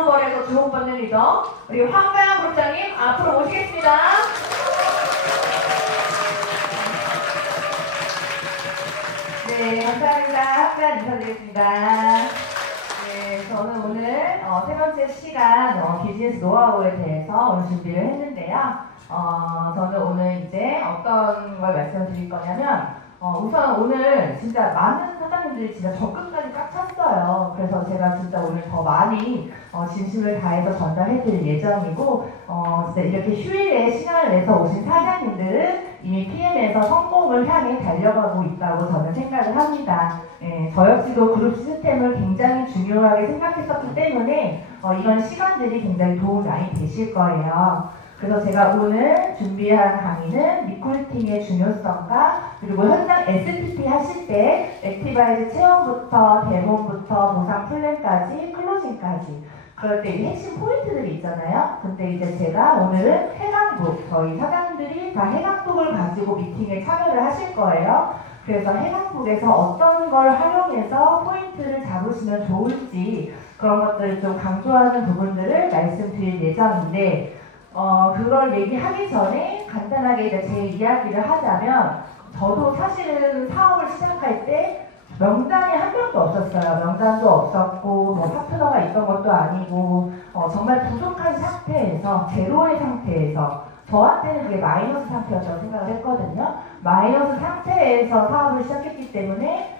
글로벌에서 주목받는 리더 우리 황가영 그룹장님 앞으로 오시겠습니다. 네, 감사합니다. 함께 인사드리겠습니다. 네, 저는 오늘 세 번째 시간 비즈니스 노하우에 대해서 오늘 준비를 했는데요. 저는 오늘 이제 어떤 걸 말씀드릴 거냐면 우선 오늘 진짜 많은 사장님들이 진짜 적금까지 꽉 찼어요. 그래서 제가 진짜 오늘 더 많이 진심을 다해서 전달해드릴 예정이고 진짜 이렇게 휴일에 시간을 내서 오신 사장님들은 이미 PM에서 성공을 향해 달려가고 있다고 저는 생각을 합니다. 저 역시도 그룹 시스템을 굉장히 중요하게 생각했었기 때문에 이런 시간들이 굉장히 도움이 많이 되실 거예요. 그래서 제가 오늘 준비한 강의는 리크루팅의 중요성과 그리고 현장 STP 하실 때 액티바이즈 체험부터 데모부터 보상 플랜까지 클로징까지 그럴 때 핵심 포인트들이 있잖아요. 근데 이제 제가 오늘은 해강북, 저희 사장님들이 다 해강북을 가지고 미팅에 참여를 하실 거예요. 그래서 해강북에서 어떤 걸 활용해서 포인트를 잡으시면 좋을지 그런 것들을 좀 강조하는 부분들을 말씀드릴 예정인데 그걸 얘기하기 전에 간단하게 이제 제 이야기를 하자면 저도 사실은 사업을 시작할 때 명단이 한 명도 없었어요. 명단도 없었고 뭐 파트너가 있던 것도 아니고 정말 부족한 상태에서 제로의 상태에서 저한테는 그게 마이너스 상태였다고 생각을 했거든요. 마이너스 상태에서 사업을 시작했기 때문에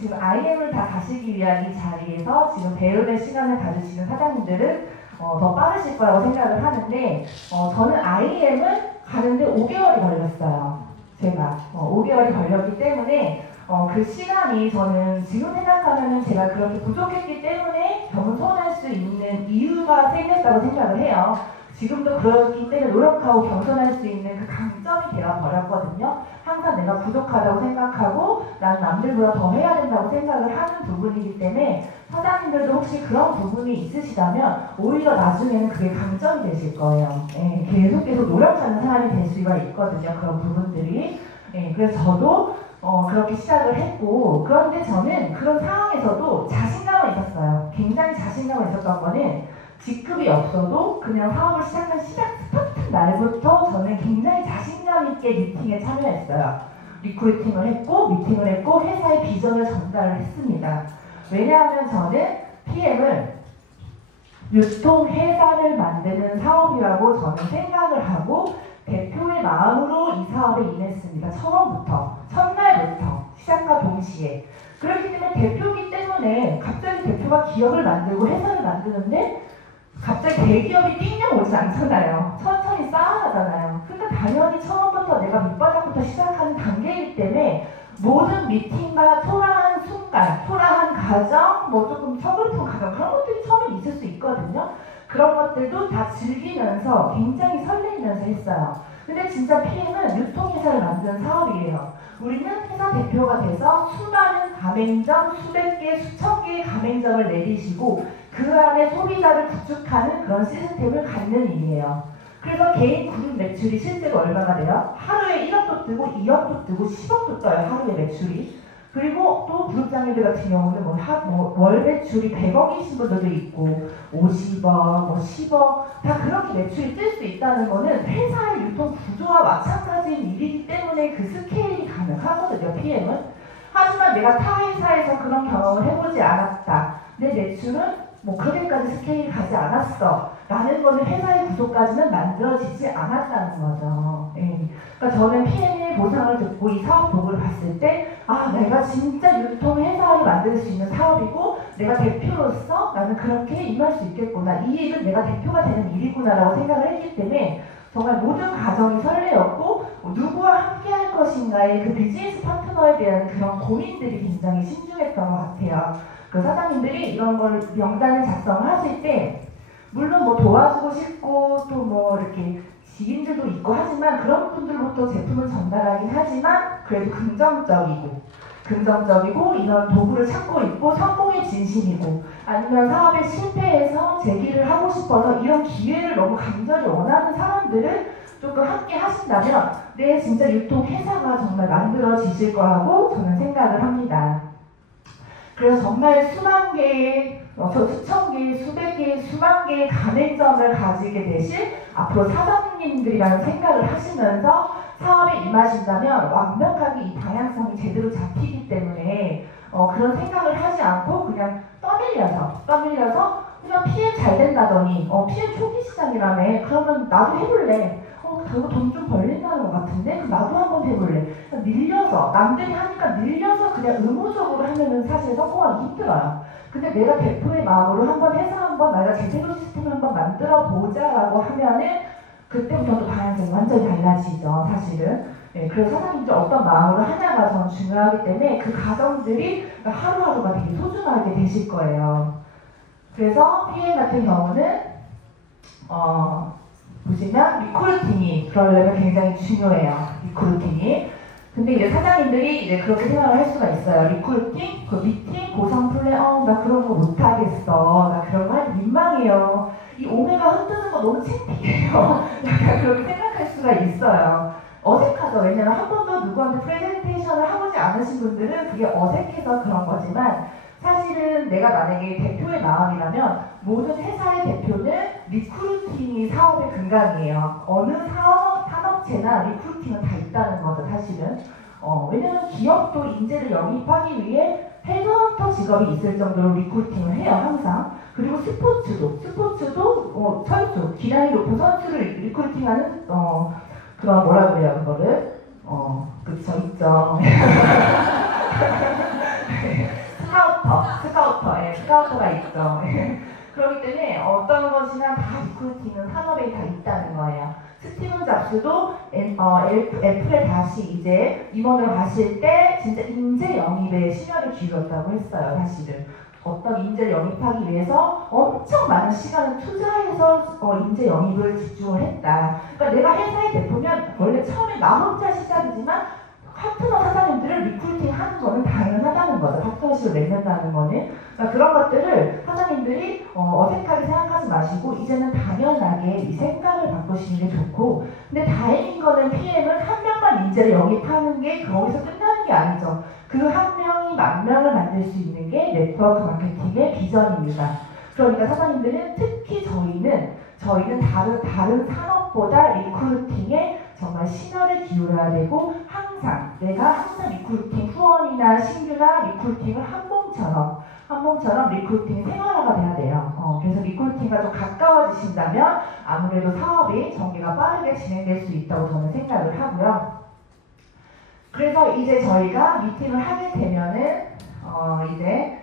지금 IM을 다 가시기 위한 이 자리에서 지금 배움의 시간을 가지시는 사장님들은 더 빠르실 거라고 생각을 하는데 저는 IM을 가는데 5개월이 걸렸어요. 제가 5개월이 걸렸기 때문에 그 시간이 저는 지금 생각하면 제가 그렇게 부족했기 때문에 겸손할 수 있는 이유가 생겼다고 생각을 해요. 지금도 그렇기 때문에 노력하고 겸손할 수 있는 그 강점이 되어버렸거든요. 항상 내가 부족하다고 생각하고 난 남들보다 더 해야 된다고 생각을 하는 부분이기 때문에 사장님들도 혹시 그런 부분이 있으시다면 오히려 나중에는 그게 강점이 되실 거예요. 계속 노력하는 사람이 될 수가 있거든요. 그런 부분들이. 그래서 저도 그렇게 시작을 했고 그런데 저는 그런 상황에서도 자신감은 있었어요. 굉장히 자신감은 있었던 거는 직급이 없어도 그냥 사업을 시작한 스타트 날부터 저는 굉장히 자신감 있게 미팅에 참여했어요. 리크루팅을 했고 미팅을 했고 회사의 비전을 전달을 했습니다. 왜냐하면 저는 PM을 유통회사를 만드는 사업이라고 저는 생각을 하고 대표의 마음으로 이 사업에 임했습니다. 첫날부터 시작과 동시에. 그렇기 때문에 대표이기 때문에 갑자기 대표가 기업을 만들고 회사를 만드는데 갑자기 대기업이 띵냥 오지 않잖아요. 천천히 쌓아가잖아요. 그러니까 당연히 처음부터 내가 밑바닥부터 시작하는 단계이기 때문에 모든 미팅과 초라한 순간, 초라한 과정, 뭐 조금 서글픈 과정 그런 것들이 처음에 있을 수 있거든요. 그런 것들도 다 즐기면서 굉장히 설레면서 했어요. 근데 진짜 PM은 유통회사를 만드는 사업이에요. 우리는 회사 대표가 돼서 수많은 가맹점, 수백 개, 수천 개의 가맹점을 내리시고 그 안에 소비자를 구축하는 그런 시스템을 갖는 일이에요. 그래서 개인 그룹 매출이 실제로 얼마가 돼요? 하루에 1억도 뜨고 2억도 뜨고 10억도 떠요. 하루에 매출이. 그리고 또 그룹장님들 같은 경우는 월 매출이 100억이신 분들도 있고 50억, 10억 다 그렇게 매출이 뜰 수 있다는 거는 회사의 유통 구조와 마찬가지인 일이기 때문에 그 스케일이 가능하거든요. PM은. 하지만 내가 타 회사에서 그런 경험을 해보지 않았다. 내 매출은 그렇게까지 스케일이 가지 않았어 라는 거는 회사의 구조까지는 만들어지지 않았다는 거죠. 그러니까 저는 PM의 보상을 듣고 이 사업복을 봤을 때 내가 진짜 유통회사를 만들 수 있는 사업이고 내가 대표로서 나는 그렇게 임할 수 있겠구나. 이 일은 내가 대표가 되는 일이구나 라고 생각을 했기 때문에 정말 모든 과정이 설레었고 누구와 함께 할 것인가의 그 비즈니스 파트너에 대한 그런 고민들이 굉장히 신중했던 것 같아요. 그 사장님들이 이런 걸 명단을 작성을 하실 때 물론 도와주고 싶고 또 이렇게 지인들도 있고 하지만 그런 분들부터 제품을 전달하긴 하지만 그래도 긍정적이고 이런 도구를 찾고 있고 성공의 진심이고 아니면 사업에 실패해서 재기를 하고 싶어서 이런 기회를 너무 간절히 원하는 사람들을 조금 함께 하신다면 진짜 유통회사가 정말 만들어지실 거라고 저는 생각을 합니다. 그래서 정말 수만 개의, 수천 개의, 수백 개의, 수만 개의 가맹점을 가지게 되실 앞으로 사장님들이라는 생각을 하시면서 사업에 임하신다면 완벽하게 이 방향성이 제대로 잡히기 때문에 그런 생각을 하지 않고 그냥 떠밀려서 그냥 PM 잘 된다더니 PM 초기 시장이라며 그러면 나도 해볼래. 그거 돈 좀 벌린다는 것 같은데 나도 한번 해볼래. 밀려서 남들이 하니까 밀려서 그냥 의무적으로 하면은 사실 성공하기 힘들어요. 근데 내가 대표의 마음으로 한번 해서 한번 내가 제대로 시스템을 한번 만들어 보자라고 하면은 그때부터 또 방향성이 완전히 달라지죠, 사실은. 네, 그래서 사장님들 어떤 마음으로 하냐가 전 중요하기 때문에 그 과정들이 하루하루가 되게 소중하게 되실 거예요. 그래서 PM 같은 경우는 보시면 리크루팅이 그러려면 굉장히 중요해요. 리크루팅이. 근데 이제 사장님들이 이제 그렇게 생각을 할 수가 있어요. 리크루팅, 그 미팅, 보상 플레이, 나 그런 거 못하겠어. 나 그런 거 하기 민망해요. 이 오메가 흔드는 거 너무 창피해요. 약간 그렇게 생각할 수가 있어요. 어색하죠. 왜냐면 한 번도 누구한테 프레젠테이션을 해보지 않으신 분들은 그게 어색해서 그런 거지만 사실은 내가 만약에 대표의 마음이라면 모든 회사의 대표는 리크루팅이 사업의 근간이에요. 어느 산업체나 리크루팅은 다 있다는 거죠, 사실은. 왜냐면 기업도 인재를 영입하기 위해 헤드헌터 직업이 있을 정도로 리크루팅을 해요, 항상. 그리고 스포츠도 선수, 기량이 높은 선수를 리크루팅하는 그런 뭐라 그래요, 그거를? 그쵸, 있죠. 스카우터가 있죠. 그렇기 때문에 어떤 것이나 다 리크루팅은 산업에 다 있다는 거예요. 스티븐 잡스도 애플에 다시 이제 임원을 가실 때 진짜 인재 영입에 심혈을 기울였다고 했어요, 사실은. 어떤 인재를 영입하기 위해서 엄청 많은 시간을 투자해서 인재 영입을 집중을 했다. 그러니까 내가 회사의 대표면 원래 처음에 나 혼자 시작이지만 파트너 사장님들을 리크루팅 하는 거는 당연하다는 거죠. 파트너십을 맺는다는 거는. 그러니까 그런 것들을 사장님들이 어색하게 생각하지 마시고 이제는 당연하게 이 생각을 바꾸시는 게 좋고, 근데 다행인 거는 PM은 한 명만 인재를 영입하는 게 거기서 끝나는 게 아니죠. 그 한 명이 10,000명을 만들 수 있는 게 네트워크 마케팅의 비전입니다. 그러니까 사장님들은 특히 저희는 다른 산업보다 리크루팅에 정말 신경을 기울여야 되고 내가 항상 리크루팅 후원이나 신규나 리크루팅을 한 몸처럼 리크루팅 생활화가 돼야 돼요. 그래서 리크루팅과 좀 가까워지신다면 아무래도 사업이 전개가 빠르게 진행될 수 있다고 저는 생각을 하고요. 그래서 이제 저희가 미팅을 하게 되면은 이제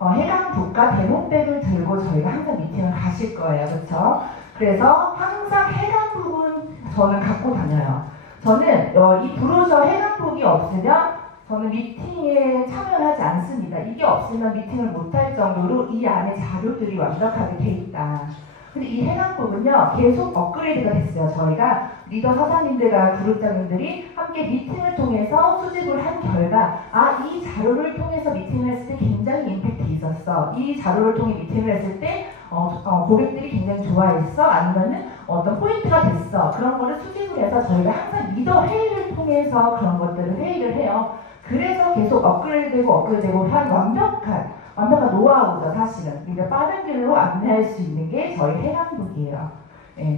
해당 국가 대목백을 들고 저희가 항상 미팅을 가실 거예요, 그렇죠? 그래서 항상 해당북은 저는 갖고 다녀요. 저는 이 브로셔 해당북이 없으면 저는 미팅에 참여를 하지 않습니다. 이게 없으면 미팅을 못할 정도로 이 안에 자료들이 완벽하게 돼 있다. 근데 이 해당북은요 계속 업그레이드가 됐어요. 저희가 리더 사장님들과 그룹장님들이 함께 미팅을 통해서 수집을 한 결과 이 자료를 통해서 미팅을 했을 때 굉장히 임팩트 있었어. 이 자료를 통해 미팅을 했을 때 고객들이 굉장히 좋아했어. 아니면은 어떤 포인트가 됐어. 그런 거를 수집을 해서 저희가 항상 리더 회의를 통해서 그런 것들을 회의를 해요. 그래서 계속 업그레이드되고 한 완벽한 노하우죠, 사실은. 그러니까 빠른 길로 안내할 수 있는 게 저희 해당북이에요.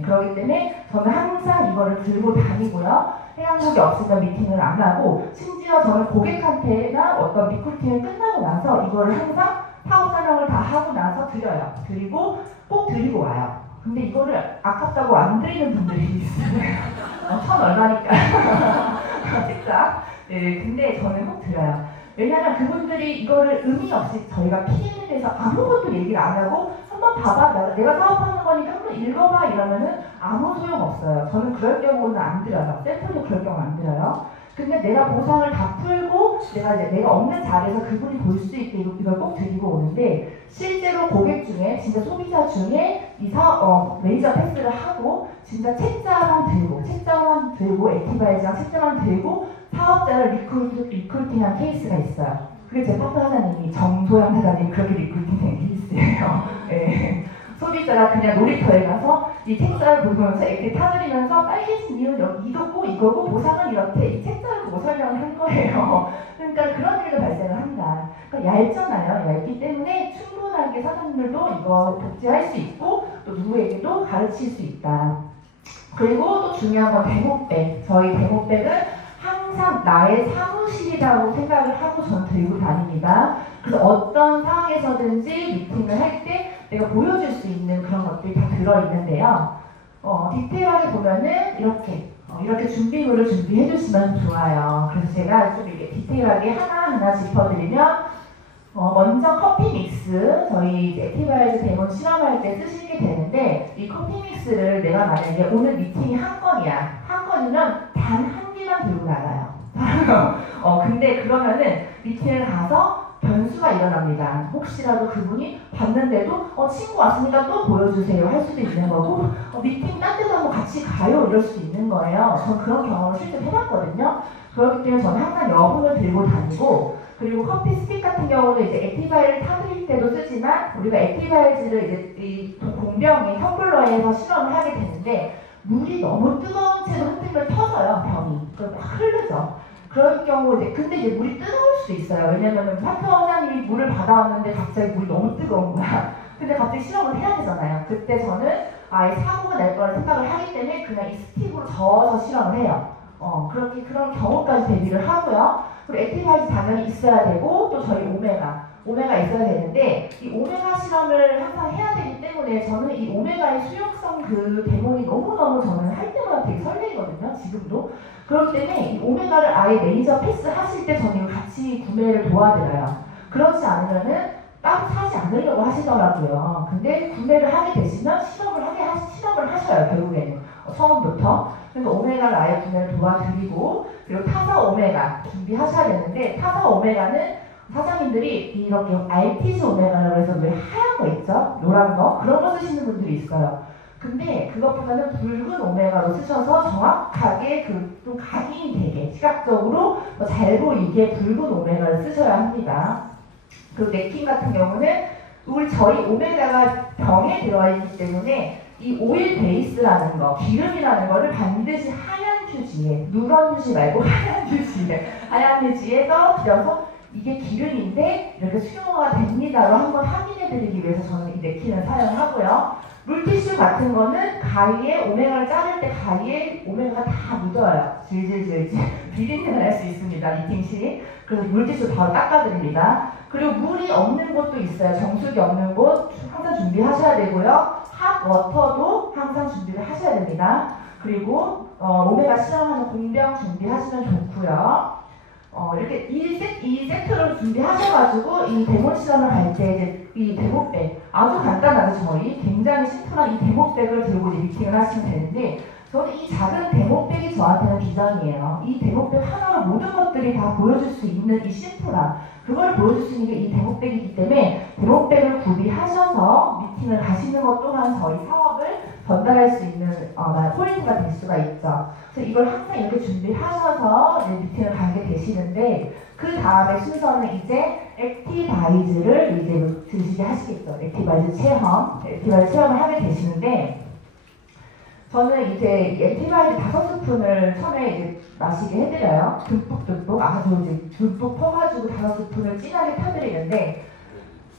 그렇기 때문에 저는 항상 이거를 들고 다니고요. 해당북이 없으면 미팅을 안 하고, 심지어 저는 고객한테나 어떤 리크루팅을 끝나고 나서 이거를 항상 사업 설명을 다 하고 나서 드려요. 꼭 드리고 와요. 근데 이거를 아깝다고 안 드리는 분들이 있어요. 1,000 얼마니까. 진짜. 근데 저는 꼭 드려요. 왜냐하면 그분들이 이거를 의미 없이 저희가 PM에 대해서 아무것도 얘기를 안 하고 한번 봐봐, 내가 사업하는 거니까 한번 읽어봐 이러면은 아무 소용 없어요. 저는 그럴 경우는 안 드려요. 샘플도 그럴 경우 안 드려요. 근데 내가 보상을 다 풀고 내가 없는 자리에서 그분이 볼 수 있게 이걸 꼭 드리고 오는데, 실제로 고객 중에 진짜 소비자 중에 레이저 패스를 하고 진짜 책자만 들고 액티바이즈랑 책자만 들고 사업자를 리크루팅한 케이스가 있어요. 그게 제 파트너 사장님이 정소영 사장님 그렇게 리크루팅된 케이스예요. 네. 소비자가 그냥 놀이터에 가서 이 책자를 보면서 액티 타들이면서 빨개진 이유는 여기 이거고 보상은 이렇게 이 책자를 보고 설명을 한 거예요. 그러니까 그런 일도 발생을 한다. 그러니까 얇잖아요. 얇기 때문에 충분히 충분하게 사장님들도 이거 복제할 수 있고 또 누구에게도 가르칠 수 있다. 그리고 또 중요한 건 데모백. 저희 데모백은 항상 나의 사무실이라고 생각을 하고 전 들고 다닙니다. 그래서 어떤 상황에서든지 미팅을 할 때 내가 보여줄 수 있는 그런 것들이 다 들어있는데요. 디테일하게 보면은 이렇게 준비물을 준비해 주시면 좋아요. 그래서 제가 좀 이렇게 디테일하게 하나하나 짚어드리면 먼저 커피 믹스, 저희 액티바이즈 데몬 실험할 때 쓰시게 되는데 이 커피 믹스를 내가 만약에 오늘 미팅이 한 건이야. 한 건이면 단 한 개만 들고 나가요. 근데 그러면은 미팅을 가서 변수가 일어납니다. 혹시라도 그분이 봤는데도 친구 왔으니까 또 보여주세요 할 수도 있는 거고 미팅 딴 데도 한번 같이 가요 이럴 수도 있는 거예요. 전 그런 경험을 실제로 해봤거든요. 그렇기 때문에 저는 항상 여분을 들고 다니고 그리고 커피 스틱 같은 경우는 이제 액티바이를 타드릴 때도 쓰지만 우리가 액티바이즈를 이제 이 공병이 텀블러에서 실험을 하게 되는데 물이 너무 뜨거운 채로 흔들면 터져요. 병이. 그럼 막 흐르죠. 그럴 경우 근데 이제 물이 뜨거울 수도 있어요. 왜냐면은 파트너장님이 물을 받아왔는데 갑자기 물이 너무 뜨거운 거야. 근데 갑자기 실험을 해야 되잖아요. 그때 저는 아예 사고가 날 거라 생각을 하기 때문에 그냥 이 스틱으로 저어서 실험을 해요. 그런 경우까지 대비를 하고요. 그리고 액티바이즈 당연히 있어야 되고 또 저희 오메가 있어야 되는데 이 오메가 실험을 항상 해야 되기 때문에 저는 이 오메가의 수용성 그 데몬이 너무너무 저는 할 때마다 되게 설레거든요. 지금도. 그렇기 때문에 이 오메가를 아예 레이저 패스 하실 때 저는 같이 구매를 도와드려요. 그렇지 않으면은 따로 사지 않으려고 하시더라고요. 근데 구매를 하게 되시면 실험을 하셔요. 결국에는 처음부터. 그래서 오메가를 아예 구매를 도와드리고 그리고 타사 오메가 준비하셔야 되는데 타사 오메가는 사장님들이 이렇게 알티즈 오메가라고 해서 왜 하얀 거 있죠? 노란 거? 그런 거 쓰시는 분들이 있어요. 근데 그것보다는 붉은 오메가로 쓰셔서 정확하게 좀 각인이 되게 시각적으로 잘 보이게 붉은 오메가를 쓰셔야 합니다. 그리고 냅킨 같은 경우는 저희 오메가가 병에 들어있기 때문에 이 오일 베이스라는 거, 기름이라는 거를 반드시 하얀 휴지에, 누런 휴지 말고 하얀 휴지에 떨어뜨려서 이게 기름인데 이렇게 수용화가 됩니다로 한번 확인해 드리기 위해서 저는 이 냅킨을 사용하고요. 물티슈 같은 거는 가위에 오메가를 자를 때 가위에 오메가가 다 묻어요. 질질질질 비린내가 날 수 있습니다. 미팅 시. 그래서 물티슈 바로 닦아드립니다. 그리고 물이 없는 곳도 있어요. 정수기 없는 곳 항상 준비하셔야 되고요. 핫워터도 항상 준비를 하셔야 됩니다. 그리고 오메가 실험하는 공병 준비하시면 좋고요. 이렇게 이 세트를 준비하셔가지고 이 데몬 실험을 갈 때 이제 이 데모백 아주 간단하죠. 저희 굉장히 심플한 이 데모백을 들고 이제 미팅을 하시면 되는데 저는 이 작은 데모백이 저한테는 비전이에요. 이 데모백 하나로 모든 것들이 다 보여줄 수 있는 이 심플함 그걸 보여줄 수 있는 게 이 데모백이기 때문에 데모백을 구비하셔서 미팅을 가시는 것 또한 저희 사업을 전달할 수 있는 포인트가 될 수가 있죠. 그래서 이걸 항상 이렇게 준비하셔서 이제 미팅을 가게 되시는데 그 다음에 순서는 이제 액티바이즈를 이제 드시게 하시겠죠. 액티바이즈 체험을 하게 되시는데 저는 이제 액티바이즈 5스푼을 처음에 이제 마시게 해드려요. 듬뿍 아주 이제 듬뿍 퍼가지고 5스푼을 진하게 타드리는데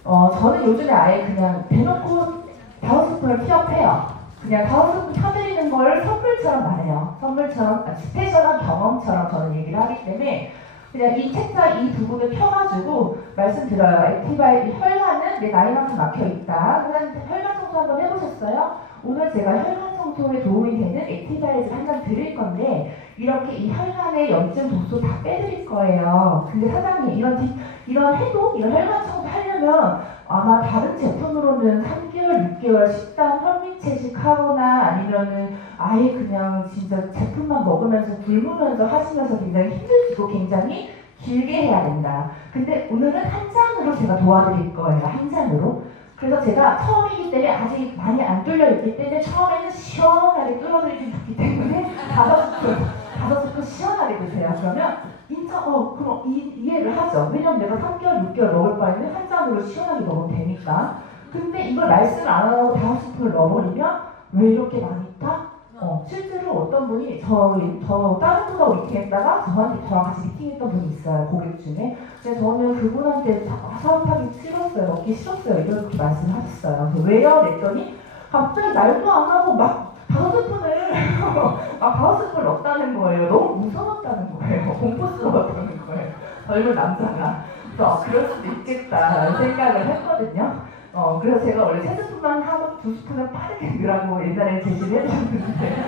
저는 요즘에 아예 그냥 대놓고 5스푼을 피업해요. 그냥 5스푼 타드리는 걸 선물처럼 말해요. 선물처럼 스페셜한 경험처럼 저는 얘기를 하기 때문에 그냥 이 책자 이 부분을 펴가지고 말씀드려요. 액티바이즈 혈관은 내 나이만큼 막혀있다. 혈관 청소 한번 해보셨어요? 오늘 제가 혈관 청소에 도움이 되는 액티바이즈를 한 장 드릴 건데 이렇게 이 혈관의 염증 도수 다 빼드릴 거예요. 근데 사장님 이런 혈관 청소 하려면 아마 다른 제품으로는 3개월, 6개월 식단 현미채식 하거나 아니면은 아예 그냥 진짜 제품만 먹으면서 굶으면서 하시면서 굉장히 힘들고 굉장히 길게 해야 된다. 근데 오늘은 한 잔으로 제가 도와드릴 거예요. 한 잔으로. 그래서 제가 처음이기 때문에 아직 많이 안 뚫려 있기 때문에 처음에는 시원하게 뚫어드리기 좋기 때문에 5스푼 시원하게 드세요. 그러면 그럼 이해를 하죠. 왜냐면 내가 3개월, 6개월 먹을 바에는 한 잔으로 시원하게 먹으면 되니까. 근데 이걸 말씀을 안 하고 5스푼을 넣어버리면 왜 이렇게 많이 타? 실제로 어떤 분이 저 다른 분하고 미팅했다가 저랑 같이 미팅했던 분이 있어요, 고객 중에. 근데 저는 그분한테 사업하기 싫었어요, 먹기 싫었어요, 이렇게 말씀을 하셨어요. 왜요? 그랬더니 갑자기 말도 안 하고 막 5스푼을 막 5스푼을 넣었다는 거예요. 너무 무서웠다는 거예요. 공포스러웠다는 거예요. 젊은 남자가. 그래서 그럴 수도 있겠다라는 생각을 했거든요. 그래서 제가 원래 3스푼만 하고 2스푼을 빠르게 넣으라고 옛날에 제시를 해주셨는데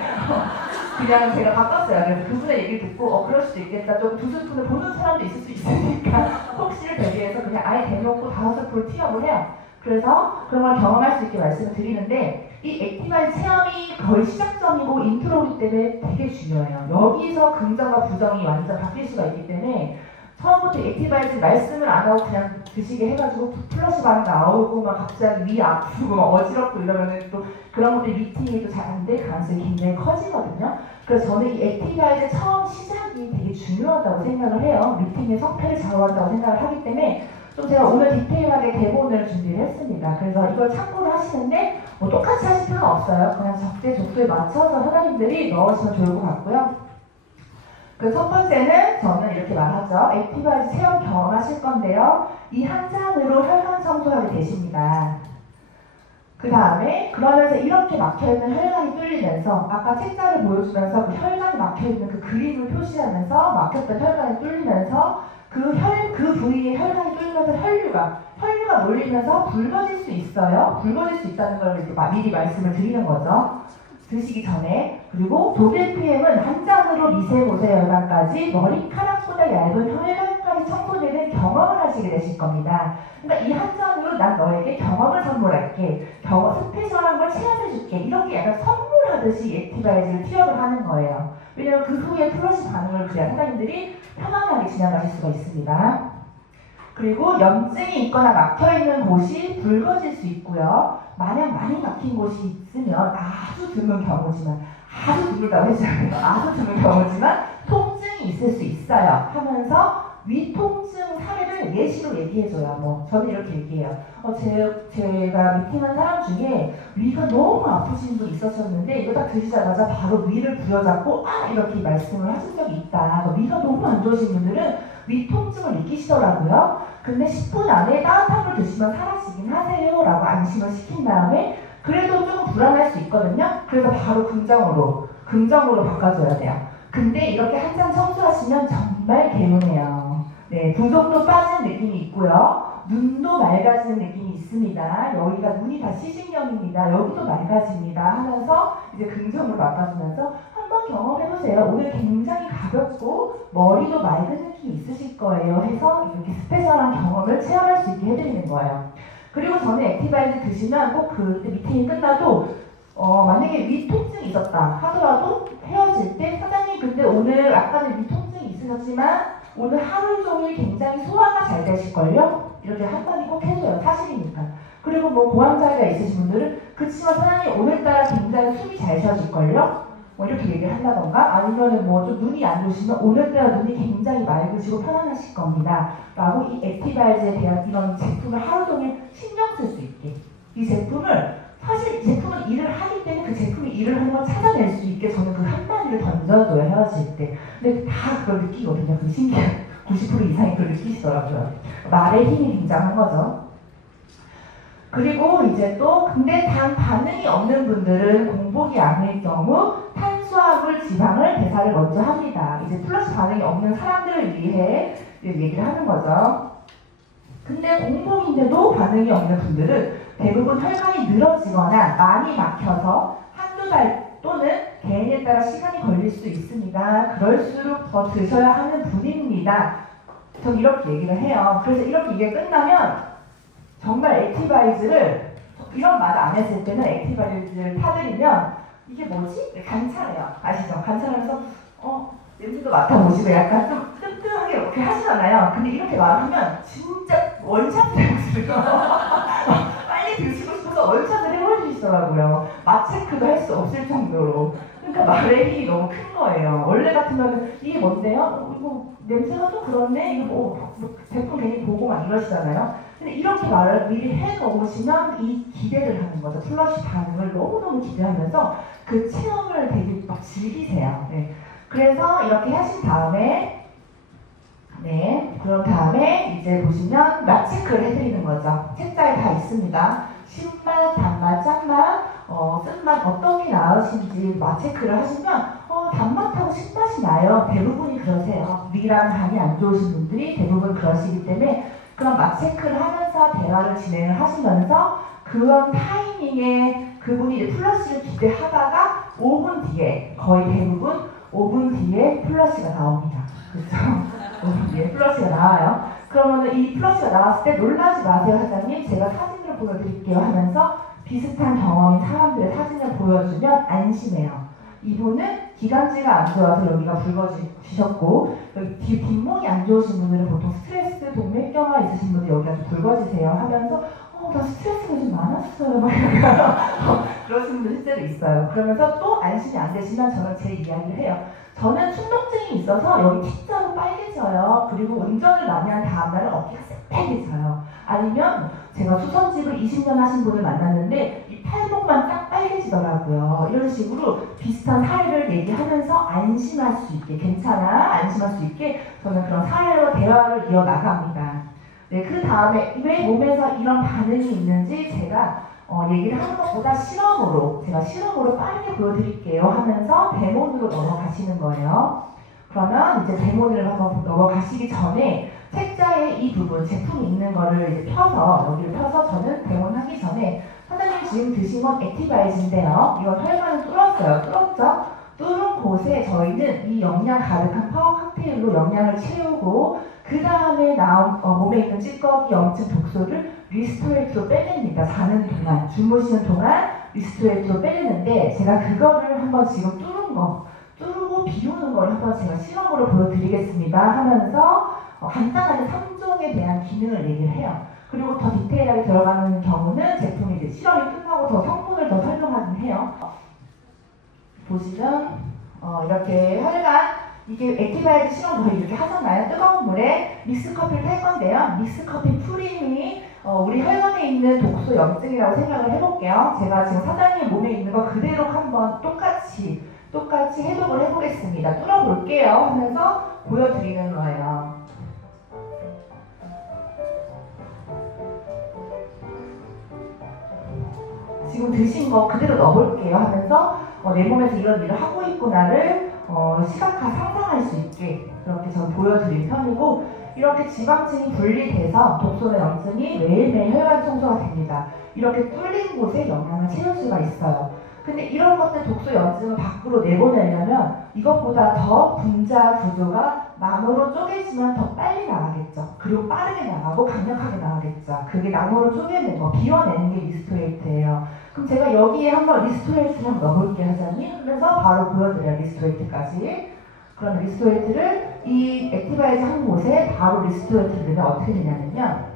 그냥 제가 바꿨어요. 그래서 그분의 얘기를 듣고 그럴 수도 있겠다. 좀 2스푼을 보는 사람도 있을 수 있으니까 혹시를 대비해서 그냥 아예 대놓고 5스푼을 티업을 해요. 그래서 그런 걸 경험할 수 있게 말씀을 드리는데 이 액티바이즈 체험이 거의 시작점이고 인트로이기 때문에 되게 중요해요. 여기서 긍정과 부정이 완전 바뀔 수가 있기 때문에 처음부터 액티바이즈 말씀을 안 하고 그냥 드시게 해가지고 플러스 반 나오고 막 갑자기 위 아프고 막 어지럽고 이러면은 또 그런 것들이 미팅이 또 잘 안 될 가능성이 굉장히 커지거든요. 그래서 저는 이 액티바이즈 처음 시작이 되게 중요하다고 생각을 해요. 미팅의 성패를 좌우한다고 생각을 하기 때문에 좀 제가 오늘 디테일하게 대본을 준비를 했습니다. 그래서 이걸 참고를 하시는데 똑같이 하실 필요는 없어요. 그냥 적재적소에 맞춰서 하나님들이 넣으시면 좋을 것 같고요. 그 첫 번째는 저는 이렇게 말하죠. 액티바이즈 체험 경험하실 건데요. 이 한 잔으로 혈관 청소하게 되십니다. 그 다음에 그러면서 이렇게 막혀있는 혈관이 뚫리면서 아까 책자를 보여주면서 그 혈관이 막혀있는 그 그림을 표시하면서 막혔던 혈관이 뚫리면서 그 부위에 혈관이 뚫리면서 혈류가 몰리면서 붉어질 수 있어요. 붉어질 수 있다는 걸 이렇게 미리 말씀을 드리는 거죠. 드시기 전에. 그리고 독일 PM은 한 잔으로 미세모세 혈관까지 머리카락보다 얇은 혈관까지 청소되는 경험을 하시게 되실 겁니다. 그러니까 이 한 잔으로 난 너에게 경험을 선물할게. 스페셜한 걸 체험해줄게. 이렇게 약간 선물하듯이 액티바이즈를 티업을 하는 거예요. 왜냐면 그 후에 플러시 반응을 그래야 사장님들이 편안하게 지나가실 수가 있습니다. 그리고 염증이 있거나 막혀있는 곳이 붉어질 수 있고요. 만약 많이 막힌 곳이 있으면 아주 드문 경우지만 아주 드물다고 했잖아요. 아주 드문 경우지만 통증이 있을 수 있어요 하면서 위통증 사례를 예시로 얘기해줘요. 저는 이렇게 얘기해요. 제가 미팅한 사람 중에 위가 너무 아프신 분 있었었는데 이거 딱 드시자마자 바로 위를 부여잡고 이렇게 말씀을 하신 적이 있다. 위가 너무 안 좋으신 분들은 위통증을 느끼시더라고요. 근데 10분 안에 따뜻한 걸 드시면 사라지긴 하세요 라고 안심을 시킨 다음에 그래도 좀 불안할 수 있거든요. 그래서 바로 긍정으로 바꿔줘야 돼요. 근데 이렇게 한 잔 청소하시면 정말 개운해요. 네, 부속도 빠지는 느낌이 있고요. 눈도 맑아지는 느낌이 있습니다. 여기가 눈이 다 시신경입니다. 여기도 맑아집니다 하면서 이제 긍정으로 바꿔주면서 한번 경험해보세요. 오늘 굉장히 가볍고 머리도 맑은 느낌이 있으실 거예요 해서 이렇게 스페셜한 경험을 체험할 수 있게 해드리는 거예요. 그리고 저는 액티바이즈 드시면 꼭 그때 미팅이 끝나도 만약에 위통증이 있었다 하더라도 헤어질 때 사장님 근데 오늘 아까는 위통증이 있으셨지만 오늘 하루 종일 굉장히 소화가 잘 되실걸요? 이렇게 한마디 꼭 해줘요. 사실이니까. 그리고 고환자리가 있으신 분들은 그치만 사장님 오늘따라 굉장히 숨이 잘 쉬어질걸요? 이렇게 얘기를 한다던가 아니면은 좀 눈이 안 좋으시면 오늘따라 눈이 굉장히 맑으시고 편안하실 겁니다. 라고 이 액티바이즈에 대한 이런 제품을 하루 종일 신경 쓸 수 있게 이 제품을 사실 이 제품은 일을 하기 때문에 그 제품이 일을 하는 걸 찾아낼 수 있게 저는 그 한마디를 던져줘요. 헤어질 때. 근데 다 그걸 느끼거든요. 그 신기한 90% 이상이 그걸 느끼시더라고요. 말의 힘이 굉장한 거죠. 그리고 이제 또 근데 단 반응이 없는 분들은 공복이 아닐 경우 탄수화물, 지방을 대사를 먼저 합니다. 이제 플러스 반응이 없는 사람들을 위해 얘기를 하는 거죠. 근데 공복인데도 반응이 없는 분들은 대부분 혈관이 늘어지거나 많이 막혀서 한두 달 또는 개인에 따라 시간이 걸릴 수 있습니다. 그럴수록 더 드셔야 하는 분입니다. 전 이렇게 얘기를 해요. 그래서 이렇게 이게 끝나면 정말 액티바이즈를 이런 말 안 했을 때는 액티바이즈를 타드리면 이게 뭐지? 관찰해요. 아시죠? 관찰하면서 냄새도 맡아보시고 약간 좀 뜸뜸하게 이렇게 하시잖아요. 근데 이렇게 말하면 진짜 원샷을 해보시고요. 빨리 드시고 싶어서 원샷을 해보시더라고요. 맛 체크도 할 수 없을 정도로. 그러니까 말의 힘이 너무 큰 거예요. 원래 같으면 이게 뭔데요? 이거 냄새가 좀 그렇네? 이거 제품 괜히 보고 막 이러시잖아요. 근데 이렇게 말을 미리 해놓으시면 이 기대를 하는 거죠. 플러시 반응을 너무너무 기대하면서 그 체험을 되게 막 즐기세요. 네. 그래서 이렇게 하신 다음에 그런 다음에 이제 보시면 맛 체크를 해드리는 거죠. 책자에 다 있습니다. 신맛, 단맛, 짠맛, 쓴맛 어떤 게 나으신지 맛 체크를 하시면 단맛하고 신맛이 나요. 대부분이 그러세요. 위랑 간이 안 좋으신 분들이 대부분 그러시기 때문에 그런 맛 체크를 하면서 대화를 진행을 하시면서 그런 타이밍에 그분이 이제 플러시를 기대하다가 5분 뒤에 거의 대부분 5분 뒤에 플러시가 나옵니다. 그렇죠? 5분 뒤에 플러시가 나와요. 그러면 이 플러시가 나왔을 때 놀라지 마세요 사장님, 제가 사진을 보여드릴게요 하면서 비슷한 경험인 사람들의 사진을 보여주면 안심해요. 이분은 기관지가 안 좋아서 여기가 붉어지셨고 여기 뒷목이 안 좋으신 분들은 보통 스트레스, 동맥경화 있으신 분들 여기가 좀 붉어지세요 하면서 나 스트레스가 좀 많았어요 막 그러시는 분들 실제로 있어요. 그러면서 또 안심이 안 되시면 저는 제 이야기를 해요. 저는 충동증이 있어서 여기 T자로 빨개져요. 그리고 운전을 많이 한 다음날은 어깨가 새빨개져요. 아니면 제가 수선집을 20년 하신 분을 만났는데 이 팔목만 딱 빨개지더라고요. 이런 식으로 비슷한 사례를 얘기하면서 안심할 수 있게, 괜찮아, 안심할 수 있게 저는 그런 사례로 대화를 이어나갑니다. 네, 그 다음에 왜 몸에서 이런 반응이 있는지 제가 얘기를 하는 것보다 제가 실험으로 빠르게 보여드릴게요 하면서 데모으로 넘어가시는 거예요. 그러면 이제 데모를 한번 넘어가시기 전에 책자에 이 부분, 제품이 있는 거를 이제 여기를 펴서 저는 데모를 하기 전에 사장님 지금 드신 건 액티바이즈인데요. 이건 혈관을 뚫었어요. 뚫었죠? 뚫은 곳에 저희는 이 영양 가득한 파워 칵테일로 영양을 채우고 그 다음에 나온 몸에 있는 찌꺼기, 염증, 독소를 리스토레이트로 빼냅니다. 자는 동안, 주무시는 동안 리스토레이트로 빼내는데 제가 그거를 한번 지금 뚫고 비우는 걸 한번 제가 실험으로 보여드리겠습니다 하면서 간단하게 3종에 대한 기능을 얘기를 해요. 그리고 더 디테일하게 들어가는 경우는 제품이 이제 실험이 끝나고 더 성분을 더 설명하긴 해요. 보시면 이렇게 혈관 이게 액티바이즈 실험 거의 이렇게 하잖아요. 뜨거운 물에 믹스커피를 할 건데요. 믹스커피 프림이 우리 혈관에 있는 독소 염증이라고 생각을 해볼게요. 제가 지금 사장님 몸에 있는 거 그대로 한번 똑같이 해독을 해보겠습니다. 뚫어볼게요 하면서 보여드리는 거예요. 지금 드신 거 그대로 넣어볼게요 하면서 내 몸에서 이런 일을 하고 있구나를 상상할 수 있게 그렇게 저는 보여드린 편이고, 이렇게 지방층이 분리돼서 독소나 염증이 매일매일 혈관 청소가 됩니다. 이렇게 뚫린 곳에 영양을 채울 수가 있어요. 근데 이런 것들 독소 염증을 밖으로 내보내려면 이것보다 더 분자 구조가 나노로 쪼개지면 더 빨리 나가겠죠. 그리고 빠르게 나가고 강력하게 나가겠죠. 그게 나노로 쪼개는 거, 비워내는 게 리스토레이트예요. 그럼 제가 여기에 한번 리스토레이트를 한번 넣어볼게요 하자니 하면서 바로 보여드려요. 리스토레이트까지. 그럼 리스토레이트를 이 액티바이즈 한 곳에 바로 리스토레이트를 넣으면 어떻게 되냐면요,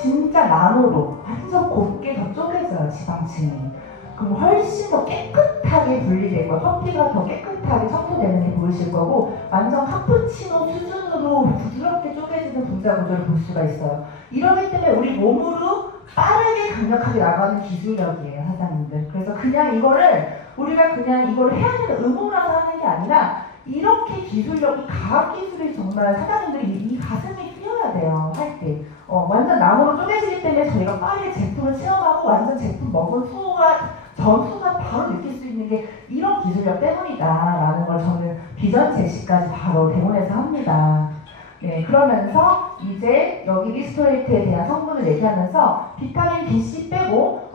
진짜 나노로 완전 곱게 더 쪼개져요. 지방층이. 그럼 훨씬 더 깨끗하게 분리되고 커피가 더 깨끗하게 청소되는 게 보이실 거고, 완전 카푸치노 수준으로 부드럽게 쪼개지는 분자 구조를 볼 수가 있어요. 이러기 때문에 우리 몸으로 빠르게 강력하게 나가는 기술력이에요, 사장님들. 그래서 그냥 우리가 그냥 이걸 해야 되는 의무라서 하는 게 아니라 이렇게 기술력이, 과학 기술이 정말 사장님들이 이 가슴이 뛰어야 돼요, 할 때. 완전 나무로 쪼개지기 때문에 저희가 빠르게 제품을 체험하고 완전 제품 먹은 전후가 바로 느낄 수 있는 게 이런 기술력 때문이다라는 걸 저는 비전 제시까지 바로 대본에서 합니다. 네, 그러면서 이제 여기 리스토레이트에 대한 성분을 얘기하면서 비타민 B, C 빼고